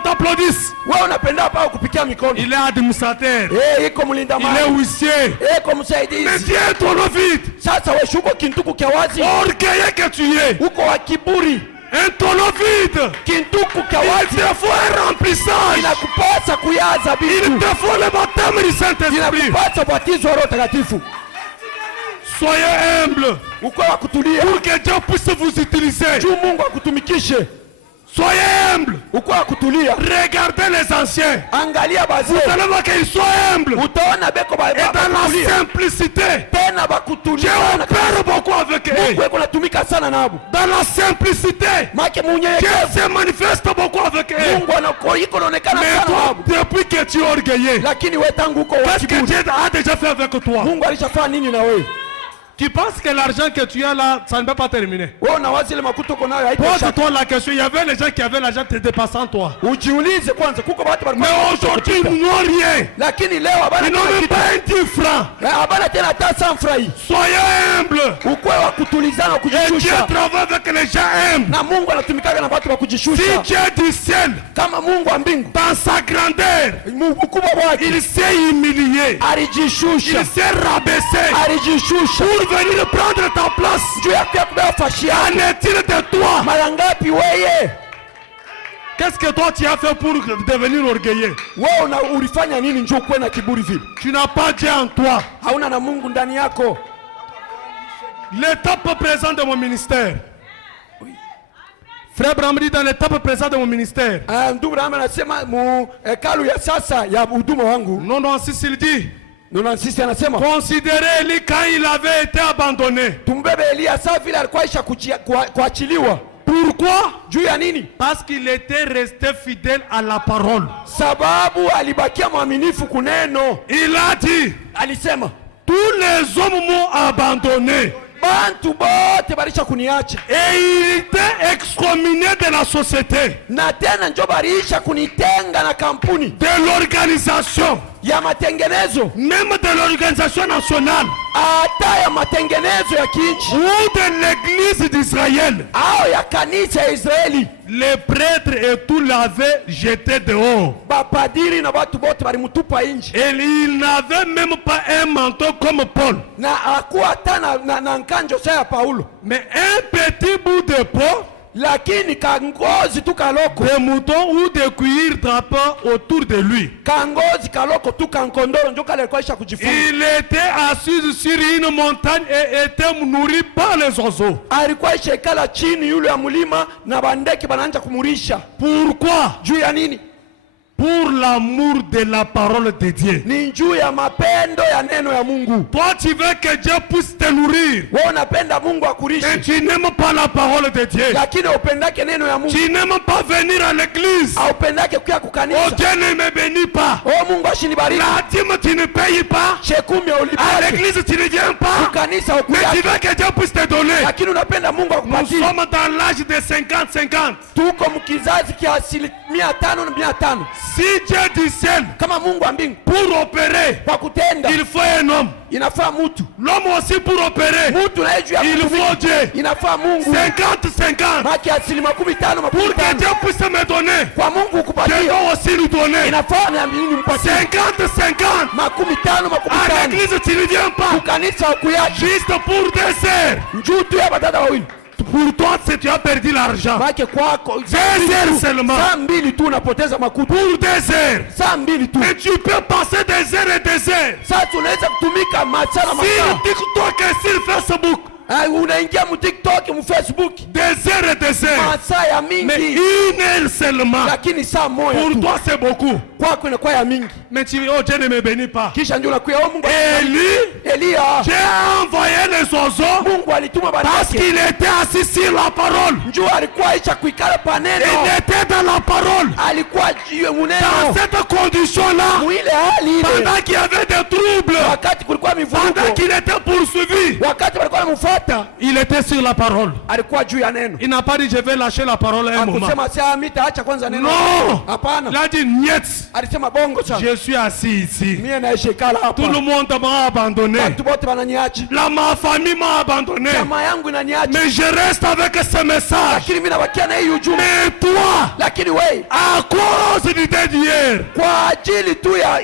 t'applaudisse. Wewe unapenda hapa kupikia mikono. Il est administrateur. Iko mlinda Il est mali, huissier. iko Mais msaidizi. tu es un tonneau vide. Sasa wewe shuko kintuku kia wazi, Orgueilleux que tu es. huko wa kiburi, Un tonneau vide. kintuku kia Il wazi. te faut un remplissage. Inakupasa kuyaza Il vitu, te faut le baptême du Saint-Esprit. inakupasa ubatizo wa Roho Takatifu. Soyez humble Uko wa kutulia pour que Dieu puisse vous utiliser. juu Mungu akutumikishe. Soyez humble. Uko wa kutulia, Regardez les anciens. angalia Vous bazee, allez voir qu'ils sont humbles. utaona beko Et dans la bakutulia simplicité, tena Dieu bakutulia. opère beaucoup avec eux. Mungu eko natumika sana nabo, Dans la simplicité, make Dieu munyenyekevu. se manifeste beaucoup avec eux. Mungu iko naonekana Mais sana toi, nabo, depuis que tu es orgueilleux, lakini we tangu uko wa qu'est-ce que kiburi, Dieu a déjà fait avec toi? Mungu alishafanya nini na wewe? Tu penses que l'argent que tu as là, ça ne peut pas terminer? Wewe unawazi ile makuta uko nayo haitaisha. Pose-toi la question. Il y avait les gens qui avaient l'argent te dépassant toi. Ujiulize kwanza, kuko watu Mais aujourd'hui, ils n'ont rien. lakini leo habana Ils n'ont tena même kitu. pas un 10 francs. Habana tena hata sanfrai. Soyez humble. Ukwe wa kutulizana Et Dieu kujishusha. travaille avec les gens humbles. Na Mungu anatumikaga na watu wa Si kujishusha. Dieu du ciel, Kama Mungu wa mbingu, dans sa grandeur, ukubwa wake il s'est humilié. alijishusha. Il s'est rabaissé Alijishusha. pour venir prendre ta place. Juu ya kubeba fashi Qu'en yake. est-il de toi? Mara ngapi weye? Qu'est-ce que toi tu as fait pour devenir orgueilleux? Wewe ulifanya nini njoo kuwe na kiburi vile? Tu n'as pas Dieu en toi. Hauna na Mungu ndani yako. L'étape présente de mon ministère Frère Branham dit dans l'étape présente de mon ministère. Ndugu Branham anasema mu hekalu ya sasa ya huduma wangu. Non, non, si il dit. Nona sisi anasema Considérez Élie quand il avait été abandonné. Tumbebe Elia saa vile alikuwa isha kuachiliwa. Pourquoi? Juu ya nini? Parce qu'il était resté fidèle à la parole. Sababu alibakia mwaminifu kuneno. Il a dit, alisema tous les hommes m'ont abandonné. Bantu bote barisha kuniacha. Et il était excommunié de la société. Na tena njo barisha kunitenga na kampuni. De l'organisation. Ya matengenezo. Même de l'organisation nationale. Hata ya matengenezo ya kinchi. Ou de l'église d'Israël. Ao ya kanisa ya Israeli. Les prêtres et tout l'avaient jeté dehors. Bapadiri na watu bote balimutupa nje. Et il n'avait même pas un manteau comme Paul. Na hakuwa hata na nkanjo sa ya Paulo. Mais un petit bout de peau. Lakini kangozi tu kaloko. De mouton ou de cuir drapé autour de lui. Kangozi kaloko tu kankondoro njo kale alikuwa kujifunga. Il était assis sur une montagne et était nourri par les oiseaux. Alikuwa ishekala chini yule ya mulima na bandeki banaanza kumurisha. Pourquoi? Juu ya nini? Pour l'amour de la parole de Dieu. Ni juu ya mapendo ya neno ya Mungu. Toi tu veux que Dieu puisse te nourrir. Wewe unapenda Mungu akurishe. Et tu n'aimes pas la parole de Dieu. Lakini upendake neno ya Mungu. Tu n'aimes pas venir à l'église. Upendake kuja kukanisa. Oh, Dieu ne me bénit pas. Oh, Mungu ashinibariki. La dîme tu ne payes pas. Shekumi ulipate. À l'église tu ne viens pas. Kukanisa mais ukuyake. tu veux que Dieu puisse te donner. Lakini unapenda Mungu akupatie. Nous sommes dans l'âge de 50-50. Tuko mkizazi kia 500 na 500. Si Dieu du ciel, kama Mungu wa mbingu, pour opérer, kwa kutenda, il faut un homme. Inafaa mutu. L'homme aussi pour opérer, mutu na juu ya il faut Dieu. Inafaa Mungu. 50-50. Maki 50-50. Pour que Dieu puisse me donner, kwa Mungu kupatia, Dieu doit aussi lui donner. Inafaa na mimi nimpatie. 50-50. 50-50. À l'église tu ne viens pas. Kukanisa ukuya juste pour dessert. Njoo tu ya badada wawili. Pour toi, si tu as perdu l'argent. Make kwako. Dessert seulement. Saa mbili tu unapoteza makuta. Pour dessert. Saa mbili tu. Et tu peux passer des heures et des heures. Sasa tunaweza kutumika masaa na masaa. Sur TikTok et sur Facebook. Unaingia mu TikTok, mu Facebook. Des heures et des heures. Masaa ya mingi. Mais une heure seulement. Lakini saa moja tu. Pour toi c'est beaucoup. Kwako inakuwa ya mingi. Mais tu oh Dieu ne me bénit pas. Kisha ndio unakuya oh Mungu. Elia j'ai envoyé les oiseaux. Mungu alituma bandaki. Parce qu'il était assis sur la parole. Njoo alikuwa aisha kuikala paneno. Il était dans la parole. Alikuwa jiwe muneno. Dans cette condition là. Mwile hali ile. Pendant qu'il y avait des troubles. Wakati kulikuwa mivurugo. Pendant qu'il était poursuivi. Wakati walikuwa wanamfuata. Il était sur la parole. Alikuwa juu ya neno. Il n'a pas dit je vais lâcher la parole un moment. Akusema sasa mitaacha kwanza neno. Non. Hapana. Il a dit niet. Alisema bongo sasa. Je suis assis ici. Mimi naishikala hapa. Tout le monde m'a abandonné. Watu wote wananiacha. Ma famille m'a abandonné. Jamaa yangu inaniacha. Mais je reste avec ce message. Lakini mimi nabakia na hii ujumbe. Mais toi, lakini wewe, à cause du dé d'hier, kwa ajili tu ya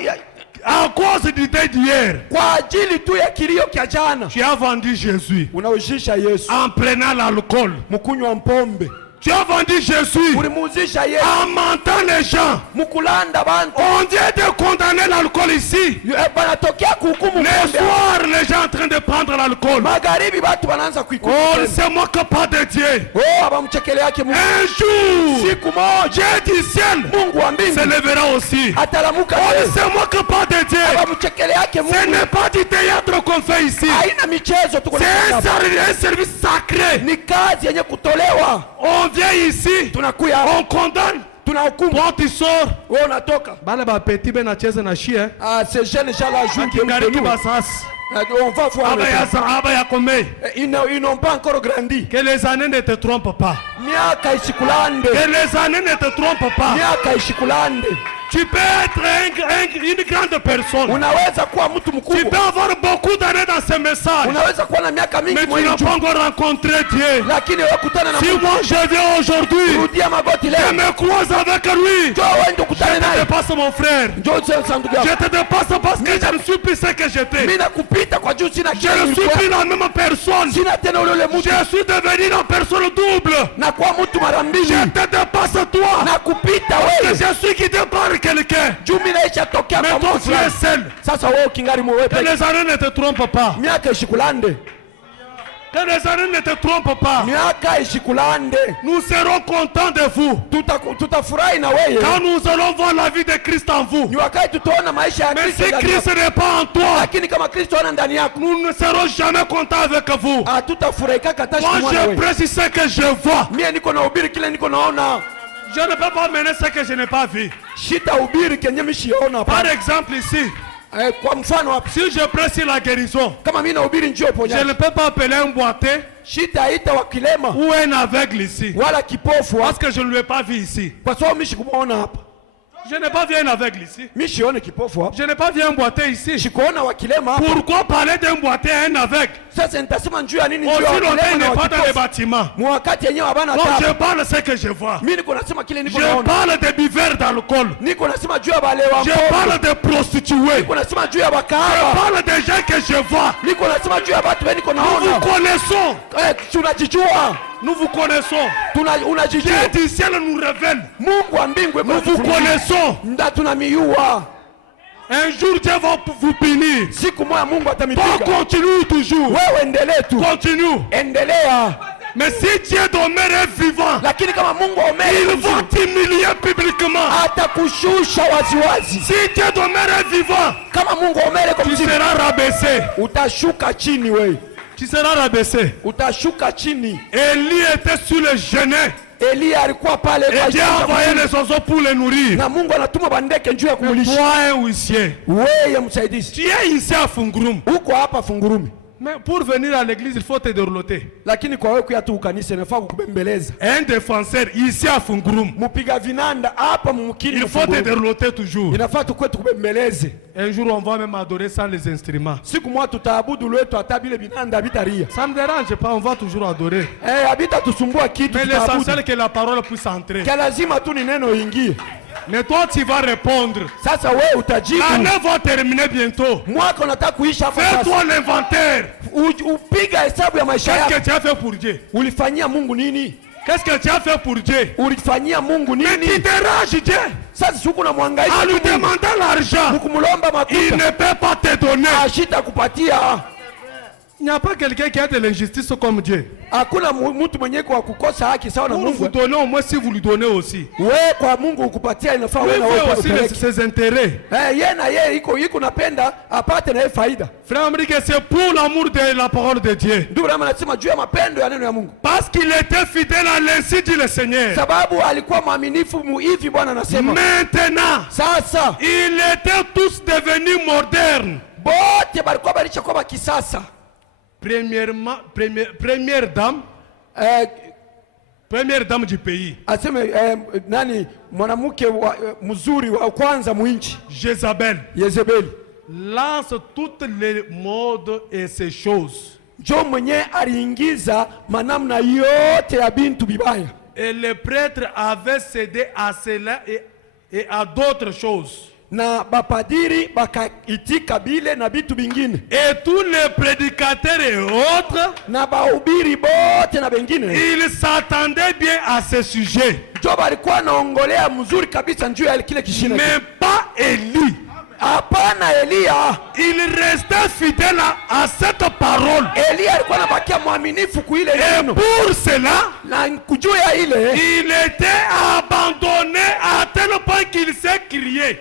à cause du dé d'hier, kwa ajili tu ya kilio kia jana, tu as vendu Jésus unaujisha Yesu en prenant l'alcool. mkunywa mpombe. Tu as vendu Jésus ulimuzisha Yesu en mentant les gens. mkulanda bantu. On vient de condamner l'alcool ici. Banatokea kuhukumu. Les soirs, les gens en train de prendre l'alcool. Magharibi watu wanaanza kuikumu. On ne se moque pas de Dieu. Oh, abamchekele yake Mungu. Un jour, siku moja Dieu du ciel Mungu wa mbingu se lèvera aussi. atalamuka. On ne se moque pas de Dieu. Abamchekele yake Mungu. Ce n'est pas du théâtre qu'on fait ici. Haina michezo tuko na. C'est un service sacré. Ni kazi yenye kutolewa. On vient ici, tunakuya, on condamne, tunahukumu. Toi tu sors, wewe unatoka. Bale ba petit ben acheze na shie. Ces jeunes gens là jouent de basas. On va voir. Ils n'ont pas encore grandi. Que les années ne te trompent pas. Miaka isikulande. Que les années ne te trompent pas. Miaka isikulande. Tu peux être une grande personne. Unaweza kuwa mtu mkubwa. Tu peux avoir beaucoup d'années dans ce message. Unaweza kuwa na miaka mingi. Mais tu n'as pas encore rencontré Dieu. Lakini wakutana na si moi je viens aujourd'hui, rudia magoti leo, je me croise avec lui, je te dépasse mon frère. Je te dépasse parce que je ne suis plus ce que j'étais. Je ne suis plus la même personne. Je suis devenu une personne double. Je te dépasse toi. Parce que je suis guidé par quelqu'un. Mais toi tu es seul. Que les années ne te trompent pas. Que les années ne te trompent pas. miaka isikulande. Nous serons contents de vous. Tutafurahi na wewe Quand nous allons voir la vie de Christ en vous. ni wakati tutaona maisha ya Mais Kristo si ndani Christ yako. n'est pas en toi, Lakini kama Kristo ana ndani yako, nous ne serons jamais contents avec vous. hatutafurahika kata siku Moi, moja je wewe. précise ce que je vois. Mie niko na ubiri kile niko naona. Je ne peux pas mener ce que je n'ai pas vu. Shita ubiri kenye mishiona Par hapa. exemple, ici, Kwa mfano hapa, si je précise la guérison, kama mimi nahubiri njoo je uponyaji, ne peux pas appeler un boiteux shita haita wa kilema ou un aveugle ici. wala kipofu Parce hapa, que je ne l'ai pas vu ici. kwa sababu mimi sikumuona hapa. Je n'ai pas vu un aveugle ici. Mimi sione kipofu hapa, Je n'ai pas vu un boiteux ici. sikuona wa kilema hapa. Pourquoi parler d'un boiteux et un aveugle? Sasa nitasema njoo ya nini njoo Aussi ya longtemps il kilema na n'est wa pas dans les kipofu? bâtiments. Mwakati yenyewe habana Donc je tabu. parle ce que je vois. Mimi niko nasema kile niko Je naona. parle des buveurs d'alcool. Niko nasema juu ya balewa Je pombe. parle des prostituées. Niko nasema juu ya Je bakahaba. parle des gens que je vois. Niko nasema juu ya watu wengi niko Nous vous naona. connaissons. Tunajijua. Nous vous connaissons. Unajijua. Dieu du ciel nous révèle. Mungu wa mbingu Nous vous connaissons. nda tunamiua. Un jour Dieu va vous punir. Siku moja Mungu Donc atamipiga. continue toujours. Wewe endelee tu. Continue. Endelea. Mais si Dieu demeure vivant, Lakini kama Mungu il omele va t'humilier publiquement. atakushusha waziwazi. Si Dieu demeure vivant, Kama Mungu omele kwa tu mzima, seras rabaissé. utashuka chini wewe. Tu seras rabaissé. Utashuka chini. Élie était sur le genet. Eliya alikuwa pale Et kwa Dieu ajili a ya envoyé les oiseaux pour les nourrir. na Mungu anatuma bandeke njuu ya kumulisha. Toi, un huissier. Wewe msaidizi. Tu es ici à Fungurum. Uko hapa Fungurumi. Mais pour venir à l'église, il faut te dorloter. Lakini kwa wewe kuya tu ukanisa inafaa kukubembeleza. Un défenseur ici à Fungurum. Mupiga vinanda hapa mumkini. Il faut te dorloter toujours. Inafaa tukwe tukubembeleze. Un jour, on va même adorer sans les instruments. Siku moja tutaabudu lwetu hata bile vinanda bitaria. Ça ne me dérange pas, on va toujours adorer. Habita tusumbua kitu Mais tutaabudu. l'essentiel est que la parole puisse entrer. Kia lazima tu ni neno ingie. Mais toi, tu vas répondre. Sasa wewe utajibu. L'année va terminer bientôt. Mwaka unataka kuisha hapa sasa. Fais-toi l'inventaire. Upiga hesabu ya maisha Qu'est-ce yako. que tu as fait pour Dieu? Ulifanyia Mungu nini? Qu'est-ce que tu as fait pour Dieu? Ulifanyia Mungu Mais tu nini? déranges Dieu. Sasa siku na mwangaika En lui demandant l'argent, kumulomba il makuta. ne peut pas te donner. Ashita kupatia. Il n'y a pas quelqu'un qui a de l'injustice comme Dieu. Hakuna mtu mwenye kwa kukosa haki sawa na Pour vous Mungu. donner au moins si vous lui donnez aussi. Wewe kwa Mungu ukupatia inafaa Lui wewe na fait wewe aussi upeleke. ses intérêts. Yeye na yeye iko napenda apate na yeye faida. Frère Amérique, c'est pour l'amour de la parole de Dieu. Ndio maana nasema juu ya mapendo ya neno ya Mungu. Parce qu'il était fidèle à l'ainsi dit le Seigneur. Sababu alikuwa mwaminifu hivi Bwana anasema. Maintenant, Sasa ils étaient tous devenus modernes. bote balikuwa balisha kwa kisasa. Première dame du pays. Aseme nani mwanamke mzuri wa kwanza mwinchi Jézabel. Yezebeli. Lance toutes les modes et ces choses. Njo mwenye aliingiza manamna yote ya bintu bibaya. Et les prêtres avaient cédé à cela et à d'autres choses. Na bapadiri bakaitika bile na bitu bingine. Et tous les prédicateurs et autres, Na bahubiri bote na bengine. ils s'attendaient bien à ce sujet. Njo balikuwa naongolea mzuri kabisa njuu ya kile kishina. Mais pas Élie. Hapana Eliya. Il restait fidèle à cette parole. Eliya alikuwa anabakia mwaminifu kuile Et neno. pour cela, Na kujua ile il était abandonné à tel point qu'il s'est crié.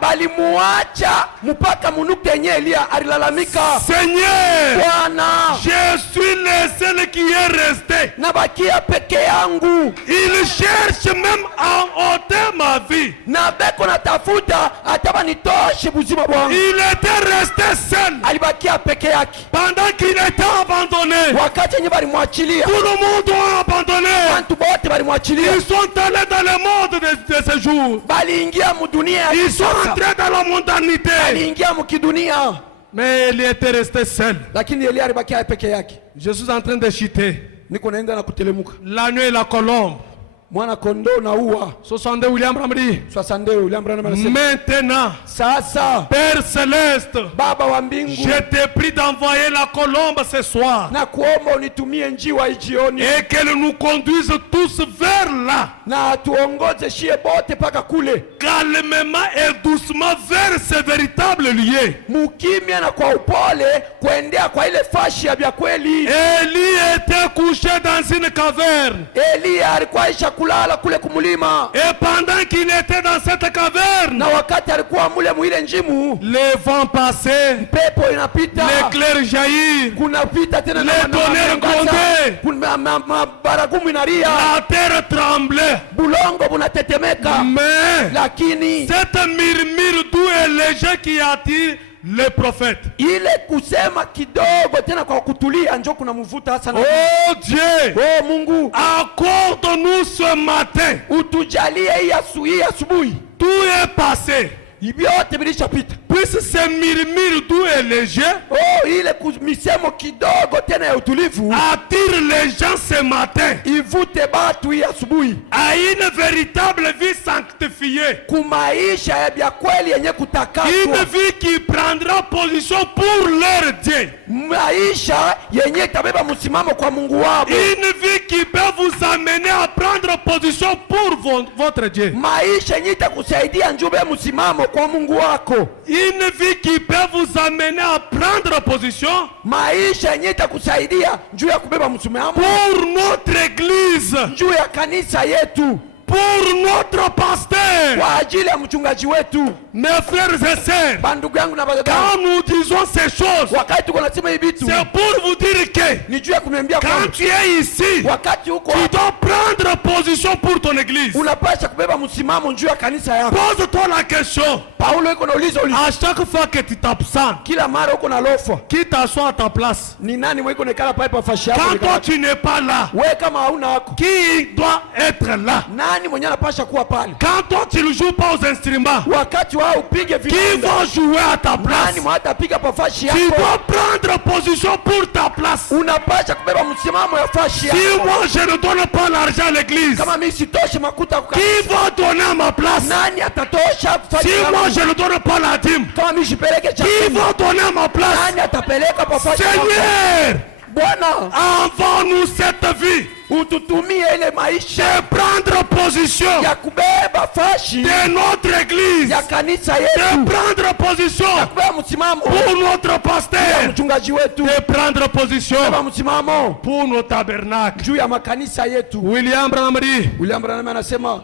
balimuacha mpaka munukte yenye Eliya alilalamika. Seigneur, Bwana, je suis le seul qui est resté. nabakia peke yangu. Il cherche même à ôter ma vie. Na beko natafuta ataba nitoshe buzima bwangu. Il était resté seul Alibakia peke yake. pendant qu'il était abandonné. Wakati yenye balimwachilia, Tout le monde a abandonné. watu bote balimwachilia. Ils sont allés dans le monde de ce jour. Baliingia mudunia ya Ils sont kisasa. entrés dans la mondanité. Baliingia mukidunia. Mais il était resté seul. Lakini Eliya alibakia peke yake. Je suis en train de chuter. Niko naenda na kutelemuka. L'agneau et la colombe. mwana kondoo na ua. 62 William Branham dit. 62 William Branham anasema, Maintenant, sasa Père Céleste, Baba wa mbingu, je te prie d'envoyer la colombe ce soir na kuomba unitumie njiwa jioni, et qu'elle nous conduise tous vers là, na tuongoze shie bote paka kule, calmement et doucement vers ce véritable lieu. mukimya na kwa upole kuendea kwa ile fashi ya vya kweli. Élie était couché dans une caverne. Elia alikuwa aisha kulala kule kumulima, Et pendant qu'il était dans cette caverne, na wakati alikuwa mule mwile njimu, les vents passaient, pepo inapita, l'éclair jaillit, kunapita tena les tonnerres grondaient, kuna baragumu inalia, la terre tremblait. bulongo bunatetemeka. Mais Lakini cette murmure doux et léger qui attire les prophètes. ile kusema kidogo tena kwa kutulia njo kuna mvuta hasa na Oh Dieu, oh Mungu, accorde-nous ce matin. utujalie hii asubuhi, Tout est passé. vyote vilishapita. Puisse ce murmure doux et léger Oh, ile misemo kidogo tena ya utulivu attire les gens ce matin ivute batu hii asubuhi à une véritable vie sanctifiée. kumaisha ya vya kweli yenye kutakaswa, Une vie qui prendra position pour leur Dieu. maisha yenye itabeba msimamo kwa Mungu wao, Une vie qui peut vous amener à prendre position pour votre Dieu. maisha yenye itakusaidia njube msimamo kwa Mungu wako, Une vie qui peut vous amener à prendre position maisha yenye itakusaidia juu ya kubeba msimamo pour notre église, juu ya kanisa yetu, pour notre pasteur. kwa ajili ya mchungaji wetu. Mes frères et sœurs, Bandugu yangu na badada, quand nous disons ces choses, wakati tuko nasema hivi vitu c'est pour vous dire que ni juu ya kuniambia quand kwamba tu es ici, wakati huko tu dois prendre position pour ton église. unapasha kubeba msimamo juu ya kanisa yako. Pose-toi la question. Paulo iko nauliza À chaque fois que tu t'absentes, kila mara uko na lofa, qui t'assoit à ta place? ni nani mwiko nekala pale pa fashi yako? Quand toi tu n'es pas là, Wewe kama hauna wako, qui doit être là? nani mwenye anapasha kuwa pale? Quand toi tu ne joues pas aux instruments, Wakati wao upige qui vinanda, va jouer à ta place? nani mwenye atapiga pa fashi Tu yako? dois prendre position pour ta place. Unapasha kubeba msimamo ya fashi Si yako. moi je ne donne pas l'argent à l'église, Kama mimi sitoshe makuta kwa qui va donner à ma place? nani atatosha Si kufanya? moi je ne donne pas la dîme, Kama mimi sipeleke qui chakula, va donner à ma place? nani atapeleka pa fashi yako? Seigneur, Bwana, envoie-nous cette vie ututumie ile maisha de prendre position ya kubeba fashi de notre église, ya kanisa de yetu, prendre position ya kubeba msimamo pour notre ya pasteur, mchungaji wetu, de prendre position kubeba msimamo pour nos tabernacles. juu ya makanisa yetu. William Branham dit, William Branham anasema,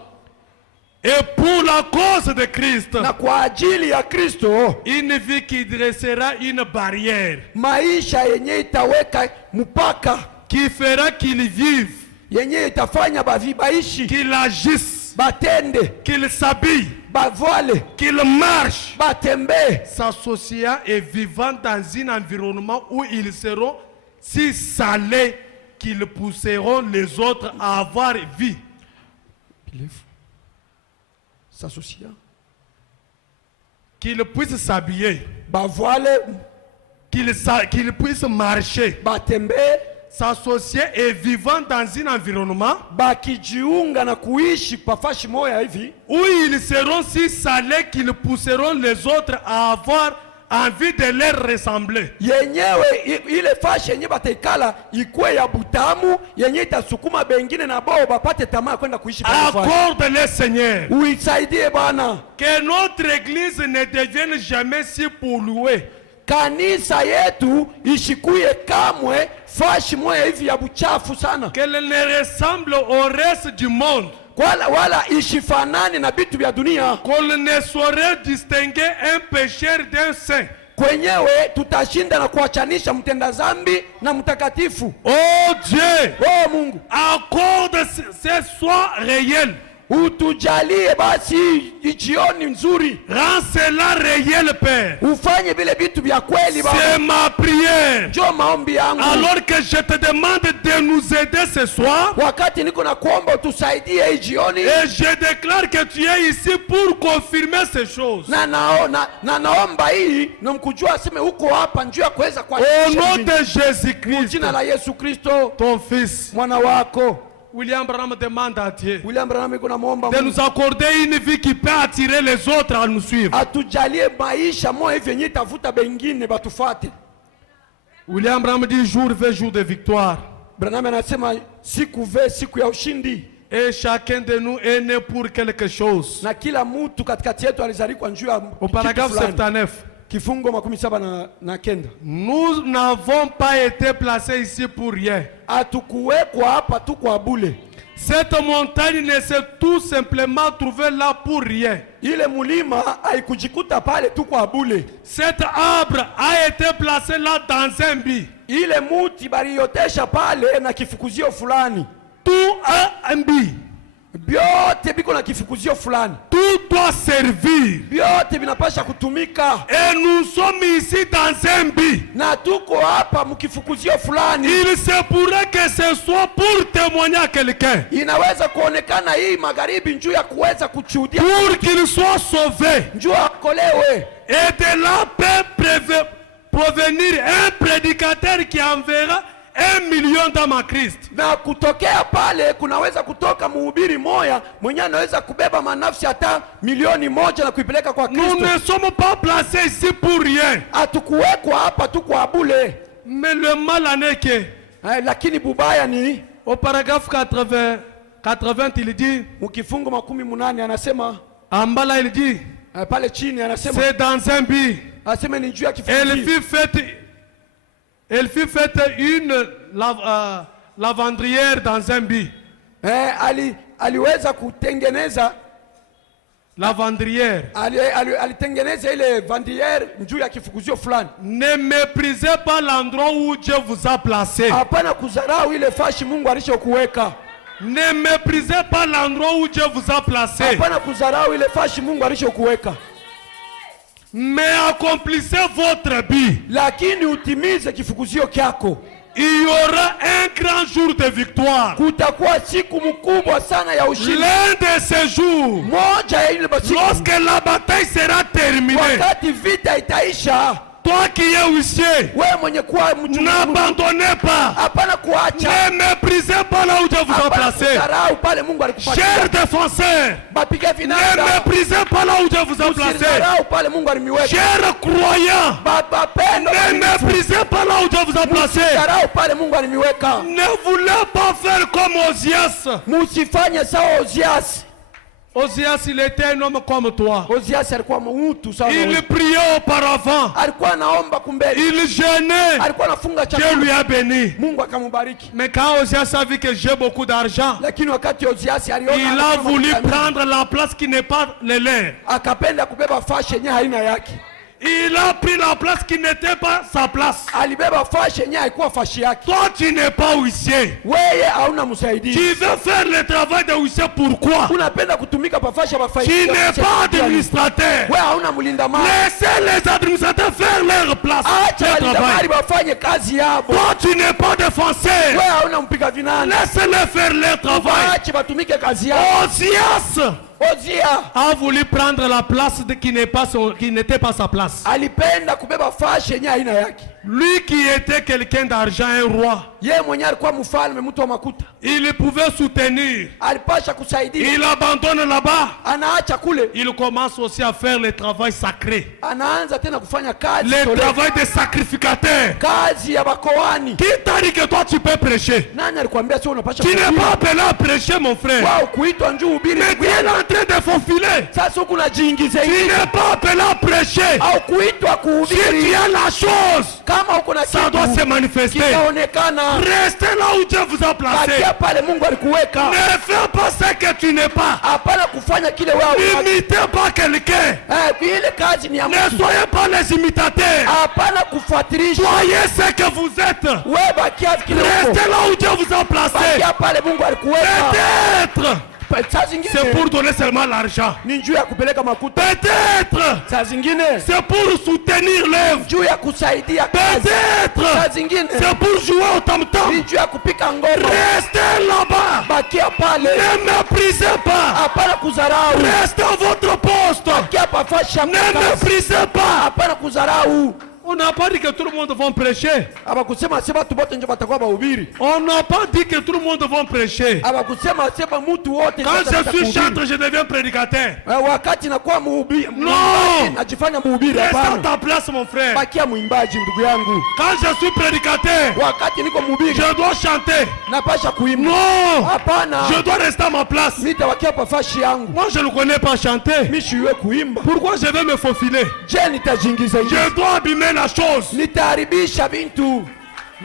et pour la cause de Christ, na kwa ajili ya Kristo, une vie qui dressera une barrière, maisha yenye itaweka mpaka, qui fera qu'il vive, yenye itafanya baishi, qu'il agisse, batende, qu'il s'habille, bavale, qu'il marche, batembee, s'associant et vivant dans un environnement où ils seront si salés qu'ils pousseront les autres à avoir vie. s'associer, Qu'ils puissent s'habiller, bavale, qu'ils puissent marcher, batembee, s'associer et vivant dans un environnement bakijiunga na kuishi kwa fashi moya hivi, où ils seront si salés qu'ils pousseront les autres à avoir envie de leur ressembler. yenyewe ile fashi yenye bataikala ikwe ya butamu yenye itasukuma bengine na bao bapate tamaa kwenda kuishi kwa fashi. Accorde-le, Seigneur, Uisaidie Bwana, que notre église ne devienne jamais si polluée, kanisa yetu ishikuye kamwe fashi moya hivi ya buchafu sana, qu'elle ne ressemble au reste du monde, wala ishifanani na vitu vya dunia. qu'on ne saurait distinguer un pécheur d'un saint. Kwenyewe tutashinda na kuachanisha mtenda zambi na mtakatifu. Oh Dieu, Oh Mungu, accorde ce soir réel. utujalie basi jioni nzuri, Rends cela réel, Père. ufanye vile vitu vya kweli Baba. C'est ma prière. Njoo maombi yangu. Alors que je te demande de nous aider ce soir, Wakati niko na kuomba utusaidie hii jioni, et je déclare que tu es ici pour confirmer ces choses. na naomba hii na mkujua aseme huko hapa njoo ya kuweza kwa Au nom de Jésus-Christ, jina la Yesu Kristo, ton Fils, mwana wako. William Branham demande à Dieu William Branham iko namuomba de nous accorder une vie qui peut attirer les autres à nous suivre. atujalie maisha moyo hivi yenye tavuta bengine batufate. William Branham dit jour veut jour de victoire. Branham anasema siku ve siku ya ushindi. Et chacun de nous est né pour quelque chose. Na kila mtu katikati yetu alizaliwa njuu ya Au paragraphe 79. Kifungo 79. Nous n'avons pas été placés ici pour rien. Hatukuwekwa hapa tu kwa bule. Cette montagne ne s'est tout simplement trouvée là pour rien. Ile mulima haikujikuta pale tu kwa bule. Cet arbre a été placé là dans un but. Ile muti baliyotesha pale na kifukuzio fulani. Tout a un but. Biote biko na kifukuzio fulani. Tout doit servir. Biote binapasha kutumika. Et nous sommes ici dans un but. Na tuko hapa mkifukuzio fulani. Il se pourrait que ce soit pour témoigner à quelqu'un. Inaweza kuonekana hii magharibi njuu ya kuweza kuchudia. Pour qu'il soit sauvé. Njuu akolewe. Et de là peut provenir un prédicateur qui enverra 1 million d'âmes à Christ. Na kutokea pale kunaweza kutoka mhubiri moya mwenye anaweza kubeba manafsi hata 1,000,000 na kuipeleka kwa Kristo. Nous ne sommes pas placés ici pour rien. Hatukuwekwa hapa tu kwa bule. Mais le mal en est que lakini bubaya ni au paragraphe 80 il dit mkifungo 80 anasema ambala il dit pale chini anasema c'est dans un but. Anasema ni juu ya kifungo. Elle fut faite une lavandrière dans un but. Aliweza kutengeneza lavandrière. Alitengeneza ile vandrière juu ya kifukuzio fulani. Ne méprisez pas l'endroit où Dieu vous a placé. Hapana kudharau ile fashi Mungu alishokuweka. Ne méprisez pas l'endroit où Dieu vous a placé. Hapana kudharau ile fashi Mungu alishokuweka. Mais accomplissez votre but. Lakini utimize kifukuzio kyako. Il y aura un grand jour de victoire. Kutakuwa siku mkubwa sana ya ushindi. L'un de ces jours, moja ya ile siku, lorsque la bataille sera terminée, wakati vita itaisha, toi qui es huissier, n'abandonnez pas. Ne méprisez pas là où Dieu vous a placé. Chers défenseurs, ne méprisez pas là où Dieu vous a placé. Chers croyants, ne méprisez pas là où Dieu vous a placé. Ne voulez pas faire comme Ozias. Ozias, il était un homme comme toi. Il priait auparavant. Il jeûnait. Dieu lui a béni. Mais quand Ozias a vu que j'ai beaucoup d'argent, il a voulu prendre la place qui n'est pas le leur. Il a pris la place qui n'était pas sa place. Toi, tu n'es pas huissier. Tu veux faire le travail de huissier, pourquoi? Tu n'es pas administrateur. Laissez les administrateurs faire leur place. Toi, tu n'es pas défenseur. Laissez-les faire leur travail. Ozias a voulu prendre la place qui n'était pas sa place. Lui qui était quelqu'un d'argent, un roi, il pouvait soutenir. Il abandonne là-bas. Il commence aussi à faire le travail sacré. Le travail des sacrificateurs. Qui t'a dit que toi tu peux prêcher? Tu n'es pas appelé à prêcher, mon frère. Mais tu es en train de faufiler. Tu n'es pas appelé à prêcher. Si tu as la chose, ça doit se manifester. Restez là où Dieu vous a placé. Ne fais pas ce que tu n'es pas. N'imitez pas quelqu'un. Ne soyez pas les imitateurs. Soyez ce que vous êtes. Restez là où Dieu vous a placé. Peut-être c'est pour donner seulement l'argent. Peut-être c'est pour soutenir l'œuvre. Peut-être c'est pour jouer au tam-tam. Restez là-bas. Ne méprisez pas. Restez à votre poste. Ne méprisez pas. On n'a pas dit que tout le monde va prêcher. Abakusema sema watu wote ndio watakuwa bahubiri. On n'a pas dit que tout le monde va prêcher. Abakusema sema mtu wote. Quand je suis chanteur, je deviens prédicateur. Wakati nakuwa mhubiri. Non. Najifanya mhubiri Reste hapana. à ta place mon frère. Bakia mwimbaji ndugu yangu. Quand je suis prédicateur, Wakati niko mhubiri. je dois chanter. Napasha kuimba. Non. Hapana. Je dois rester à ma place. Nitawakia pa fashi yangu. Moi je ne connais pas chanter. Mimi siwe kuimba. Pourquoi je vais me faufiler? Je nitajingiza hivi. Je dois abîmer la chose. Nitaharibisha bintu.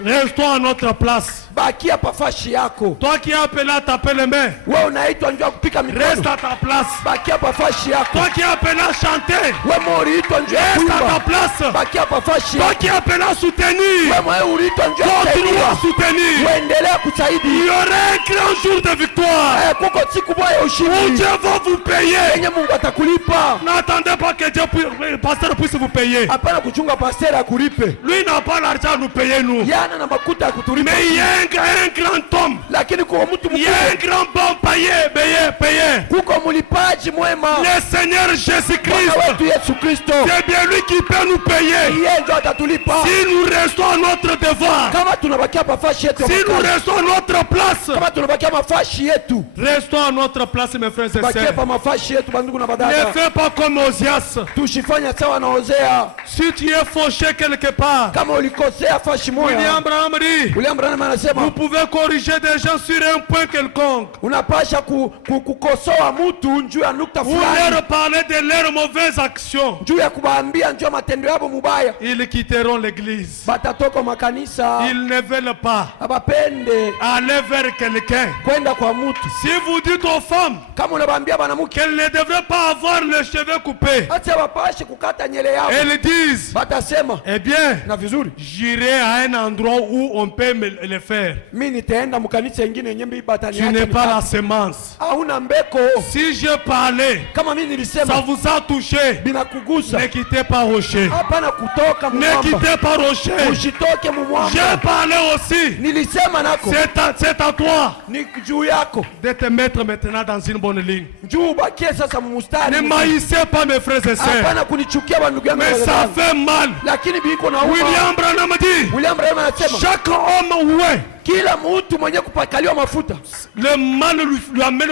Restons à notre place. Bakia pa fashi yako. Toi qui es appelé à taper les mains, Wewe unaitwa njoo kupika mikono. reste à ta place. Bakia pa fashi yako. Toi qui es appelé à chanter, Wewe uliitwa njoo reste à ta kuimba. place. Bakia pa fashi Toi yako. qui es appelé à soutenir, Wewe uliitwa njoo continue à kusaidia. soutenir. Uendelea Il kusaidia. y aura un grand jour de victoire Kuko siku moja ya où ushindi. Dieu va vous payer. Yenye Mungu atakulipa. N'attendez pas que Dieu puisse, le pasteur puisse vous payer. Hapana kuchunga pastor akulipe. Lui n'a pas l'argent à nous payer nous. Yana na makuta ya kutulipa. Mais il y a un grand homme. Lakini kwa mtu Il y a un mkubwa. grand bon payé. Kuko mlipaji mwema. Le Seigneur Bwana Jésus-Christ. wetu Yesu Kristo. C'est bien lui qui peut nous payer. Yeye ndio atatulipa. Si nous restons à notre devoir, Kama tunabakia mafashi yetu. si nous restons à notre place, Kama tunabakia mafashi yetu. restons à notre place, mes frères et Bakia sœurs. pa mafashi yetu bandugu na Ne badada. fais pas comme Osias. Tushifanya sawa na Hosea. Si tu es fauché quelque part, Kama ulikosea fashi moja. William Branham dit, William Branham anasema vous pouvez corriger des gens sur un point quelconque, unapasha kukosoa mtu juu ya nukta ou fulani. leur parler de leurs mauvaises actions. Juu ya kubaambia juu ya matendo yabo mubaya. Ils quitteront l'église. Batatoka makanisa. Ils ne veulent pas Abapende aller vers quelqu'un. kwenda kwa mtu. Si vous dites aux femmes Kama unabaambia banamuke qu'elles ne devraient pas avoir les cheveux coupés, acha bapashe kukata nyele yao. elles disent, Batasema eh bien, na vizuri. j'irai à un endroit où on peut me le faire. Mimi nitaenda mkanisa nyingine yenye mbi batani Tu yake. n'es pas la semence. Hauna mbeko. Si je parlais, Kama mimi ça nilisema vous a touché. binakugusa. Ne quittez pas Rocher. Hapana kutoka Ne mwamba. quittez pas Rocher. Usitoke mwamba. J'ai parlé aussi. Nilisema nako. C'est à toi Ni juu yako. de te mettre maintenant dans une bonne ligne. Juu bakie sasa mustari. Ne maïssez pas mes frères et sœurs. Hapana kunichukia bandugu yangu. Mais ça fait mal. Lakini biko na William Branham dit, William Branham anasema chaque homme, ouais, kila mtu mwenye kupakaliwa mafuta le mal lui amène,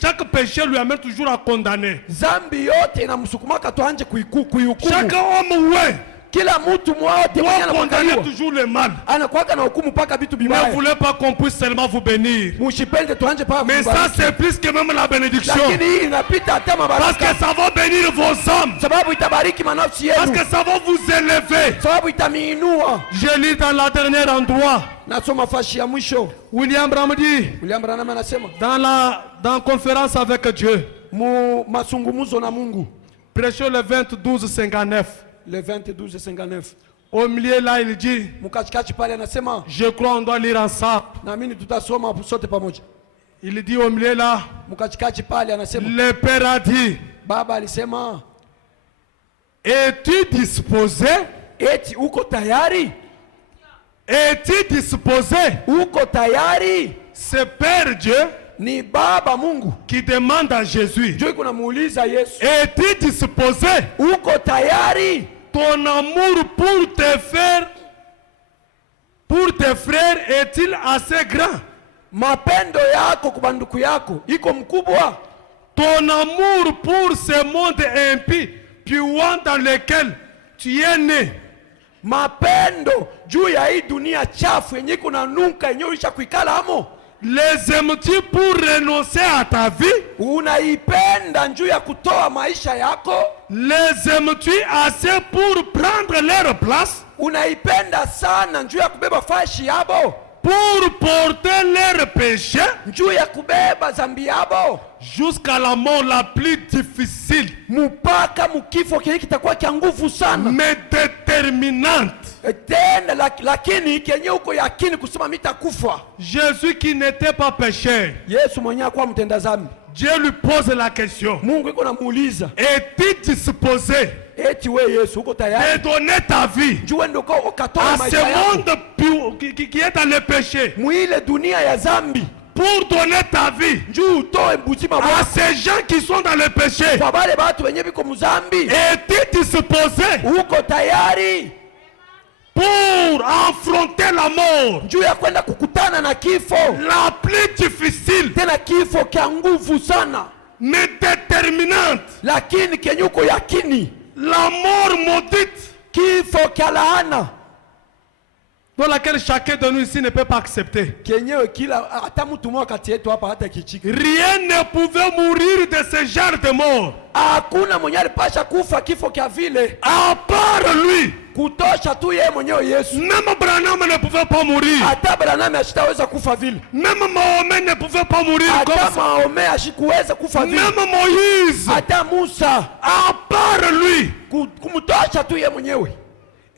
chaque péché lui amène toujours à condamner. zambi yote inamsukumaka tuanje kuihukumu. Chaque homme, ouais, Kila mtu mwote mwenye doit condamner anapakaliwa toujours le mal. anakuwaka na hukumu paka vitu Ne vibaya. voulez pas qu'on puisse seulement vous bénir. Mushipende tuanje paka Mais ça, c'est plus que même la bénédiction. lakini hii inapita hata Parce que mabaraka, ça va bénir vos âmes. sababu itabariki manafsi Parce yenu, que ça va vous élever. sababu itamiinua. Je lis dans la dernière endroit. Nasoma fashi ya mwisho. William Branham dit, William Branham anasema dans conférence avec Dieu, mu masungumuzo na Mungu, prêchons le 20-12-59. le 22:59 Au milieu là, il dit, mkatikati pale anasema, je crois on doit lire ensemble. naamini tutasoma sote pamoja. Il dit au milieu là, Mkatikati pale anasema, le Père a dit, Baba alisema, es-tu disposé? eti uko tayari? Es-tu disposé? Uko tayari? C'est Père Dieu Ni Baba Mungu qui demande à Jésus, ndio iko namuuliza Yesu, es-tu disposé? uko tayari? Ton amour pour tes frères est-il assez grand? Mapendo yako kwa banduku yako iko mkubwa? Ton amour pour ce monde impie, puant dans lequel tu es né, Mapendo juu ya hii dunia chafu yenye iko na nuka yenye ulisha kuikala amo, les aimes-tu pour renoncer à ta vie? unaipenda juu ya kutoa maisha yako? Les aimes-tu assez pour prendre leur place? Unaipenda sana juu ya kubeba fashi yabo, Pour porter leurs péchés juu ya kubeba zambi yabo jusqu'à la mort la plus difficile, mpaka mukifo kile kitakuwa kia nguvu sana, mais déterminante. tena lakini kenye uko yakini kusema mitakufa. Jésus qui n'était pas pécheur, Yesu mwenyewe kwa mtenda zambi, Dieu lui pose la question, Mungu iko namuuliza, es-tu disposé eti we Yesu uko de tayari donner ta vie juu ndio ukatoa à maisha ce yako monde qui est dans le péché, mwile dunia ya zambi, pour donner ta vie juu utoe buzima à bwako ces gens qui sont dans le péché? kwa bale batu wenye biko muzambi? Es-tu disposé Uko tayari? affronter la mort, juu ya kwenda kukutana na kifo, la plus difficile, tena kifo kia nguvu sana, mais déterminante, lakini kenyuko yakini, la mort maudite, kifo kia laana, dans laquelle chacun de nous ici ne peut pas accepter. kenyewe kila hata mtu mmoja kati yetu hapa hata kichiki. Rien ne pouvait mourir de ce genre de mort, Hakuna mwenye alipasha kufa kifo kia vile, à part lui. kutosha tu yeye mwenyewe Yesu. Même Branham ne pouvait pas mourir. Hata Branham ashitaweza kufa vile, Même Mahomet ne pouvait pas mourir comme hata ça. Maomé ashikuweza kufa vile, Même Moïse, hata Musa, à part lui. kumtosha tu yeye mwenyewe.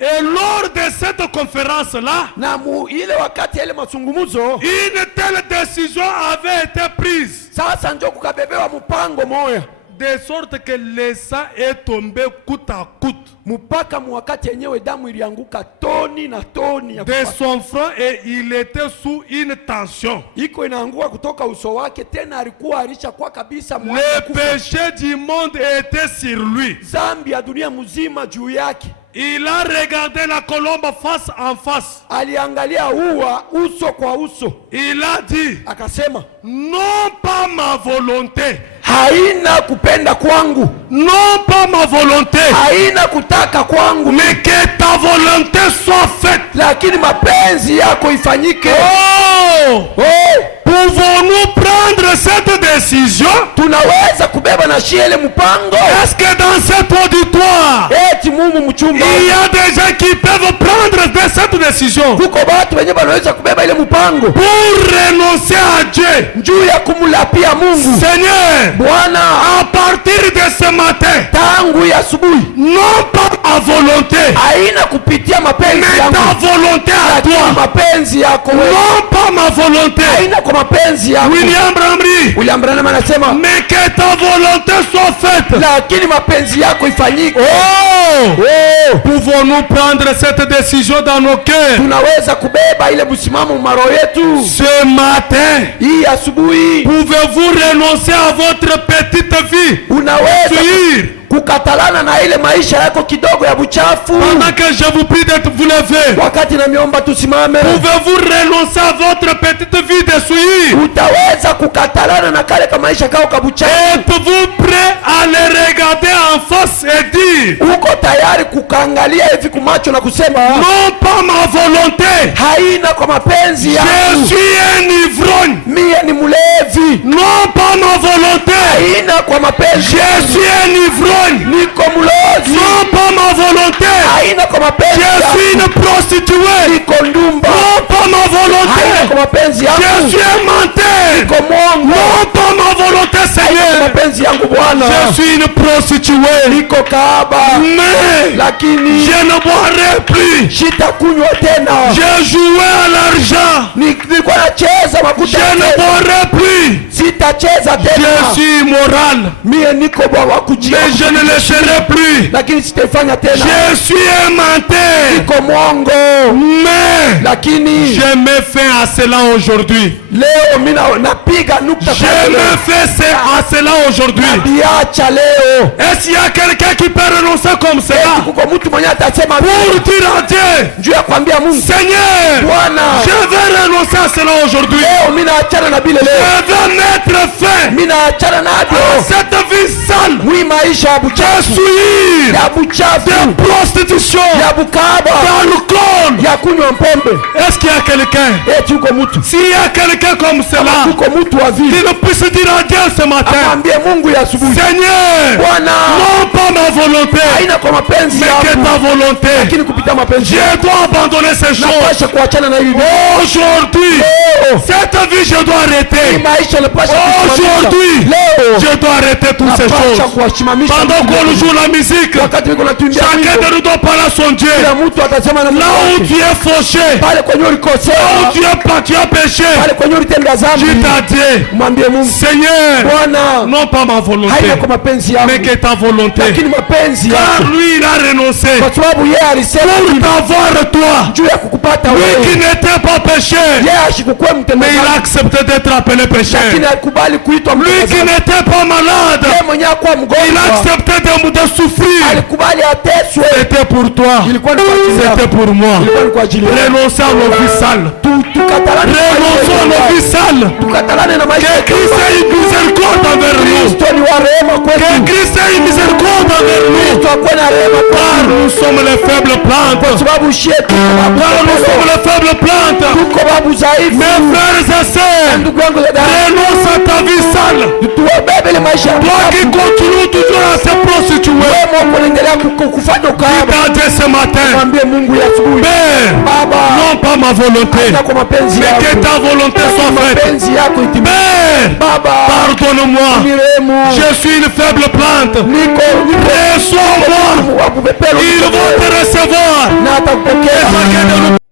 Et lors de cette conférence-là, Na ile wakati ya ile mazungumzo, une telle décision avait été prise, sasa ndio kukabebewa mpango moya, de sorte que le sang est tombé côte à côte mpaka mwakati yenyewe damu ilianguka toni na toni ya de kupata. son front et il était sous une tension. Iko inaanguka kutoka uso wake, tena alikuwa alishakuwa kabisa Le mwana kufa. péché du monde était sur lui. Zambi ya dunia mzima juu yake. Il a regardé la colombe face en face. Aliangalia uwa uso kwa uso, Il a dit, akasema non pas ma volonté, haina kupenda kwangu, non pas ma volonté, haina kutaka kwangu, mais que ta volonté soit faite. lakini mapenzi yako ifanyike. Oh! Oh, Pouvons-nous prendre cette décision? tunaweza kubeba na shiele mpango. Est-ce que dans cet auditoire, Eti mumu mchumba, il y a des gens qui peuvent prendre cette décision kuko watu wenye wanaweza kubeba ile mpango pour renoncer à Dieu? juu ya kumulapia Mungu. Seigneur, Bwana, à partir de ce matin, tangu ya asubuhi, non pas ma volonté, haina kupitia mapenzi mais yangu, ta volonté à lakini toi. mapenzi yako wewe, Non pas ma volonté. haina kwa mapenzi yako. William Bramry, William Branham anasema, mais que ta volonté soit faite. lakini mapenzi yako ifanyike. Oh! Oh, Pouvons-nous prendre cette décision dans nos cœurs? tunaweza kubeba ile msimamo maro yetu Ce matin, hii asubuhi. pouvez-vous renoncer à votre petite vie? Unaweza Fuir. kukatalana na ile maisha yako kidogo ya buchafu. Pendant que je vous prie de vous lever, Wakati na miomba tusimame, pouvez-vous renoncer à votre petite vie de suivre? utaweza kukatalana na kale ka maisha kao ka buchafu. Êtes-vous prêt à les regarder en face et dire, Uko tayari kukaangalia hivi kumacho na kusema, non pas ma volonté, haina kwa mapenzi je yangu, suis un ivrogne. mie ni mlevi. Non pas ma volonté, Haina kwa mapenzi je yangu, suis un ivrogne. niko mlozi. Non pas ma volonté, Haina kwa mapenzi je suis yangu, une prostituée. niko ndumba. Non pas ma Haina volonté, kwa mapenzi je yangu, suis un menteur. niko mwongo. Non pas ma volonté, Haina kwa Seigneur, mapenzi yangu Bwana, je suis une prostituée. niko kahaba. Mais Lakini je ne boirai plus. sitakunywa tena. J'ai joué à l'argent. Nilikuwa nacheza makuta Je ya ne pesa. boirai plus. Sitacheza Je tena. suis immoral. Mie niko bwa kujia, Mais je ne le serai plus. lakini sitaifanya tena. Je suis un menteur. Niko mwongo, Mais lakini je me fais à cela aujourd'hui. leo mimi napiga nukta Je kwa me leo. fais à cela aujourd'hui. Biacha leo. Est-ce qu'il y a quelqu'un qui peut renoncer comme cela Kuko mtu mwenye atasema pour dire à Dieu, juu ya kwambia Mungu, Seigneur, Bwana, je vais renoncer à cela aujourd'hui. leo mimi naachana na bile Je leo. vais mettre fin Mimi naachana à navyo. cette vie sale Mwi maisha ya de buchafu, souillure, ya buchafu, de prostitution, ya bukaba, d'alcool. ya kunywa pombe. Est-ce qu'il y a quelqu'un? Eti uko mtu, S'il y a quelqu'un comme cela, uko mtu wa qui vile, ne puisse dire à Dieu ce matin, amwambie Mungu ya asubuhi, Seigneur, Bwana, non pas ma volonté, haina kwa mapenzi mais que yangu, ta volonté. lakini kupita mapenzi Je yangu. dois abandonner ces choses. Napasha kuachana na hivi. Aujourd'hui, Leo cette vie, je dois hii arrêter. maisha napasha kusimamisha. Aujourd'hui, Leo je dois arrêter toutes ces napasha choses. kuwasimamisha. Pendant qu'on joue la musique, Wakati niko natumbia chacun wimbo, de nous doit parler à son Dieu. kila mtu atasema na Là Mungu où wake. tu es fauché, Pale kwenye là où ulikosea, tu as péché, pale kwenye ulitenda dhambi, tu t'as dit, mwambie Mungu, Seigneur, Bwana, non pas ma volonté, haina kwa mapenzi mais yangu, que ta volonté. lakini mapenzi Car yako. lui, il il a renoncé kwa sababu yeye alisema pour t'avoir toi. juu ya kukupata Lui wewe. qui n'était pas pécheur, Yeye ashikukuwa mais mtenda il a dhambi, accepté d'être appelé pécheur. lakini alikubali kuitwa Lui mtenda qui dhambi. n'était pas malade, Yeye mwenyewe hakuwa il a mgonjwa, accepté de souffrir. alikubali ateswe. C'était pour toi, Ilikuwa ni kwa ajili yako. c'était pour moi. Ilikuwa ni kwa ajili yako. Renoncer à nos vies sales. Tukatalane na Renonçons à nos maisha vies sales. tukatalane na maisha Que yetu. Christ ait une miséricorde envers nous. Kristo ni wa rehema Que kwetu. Christ ait une miséricorde envers nous. Kristo akuwe na rehema Car kwetu, nous sommes les faibles plantes. kwa sababu shie Car nous sommes les faibles plantes. tuko babu dhaifu. Mes frères et sœurs, Ndugu yangu dada, renonce à ta vie sale. tuwabebe ile maisha ya Toi qui kitabu. continues toujours à se prostituer. Wewe Mungu unaendelea kufanya ukahaba, Dieu ce matin, mwambie Mungu ya asubuhi, Père, Baba, non pas ma volonté, na kwa mapenzi mais que yako, ta volonté soit faite. mapenzi yako itimie. Père, Baba, pardonne-moi. nirehemu, Je suis une faible plante. niko Reçois-moi. wakupepea Ils vont te recevoir. na atakupokea. Chacun de nous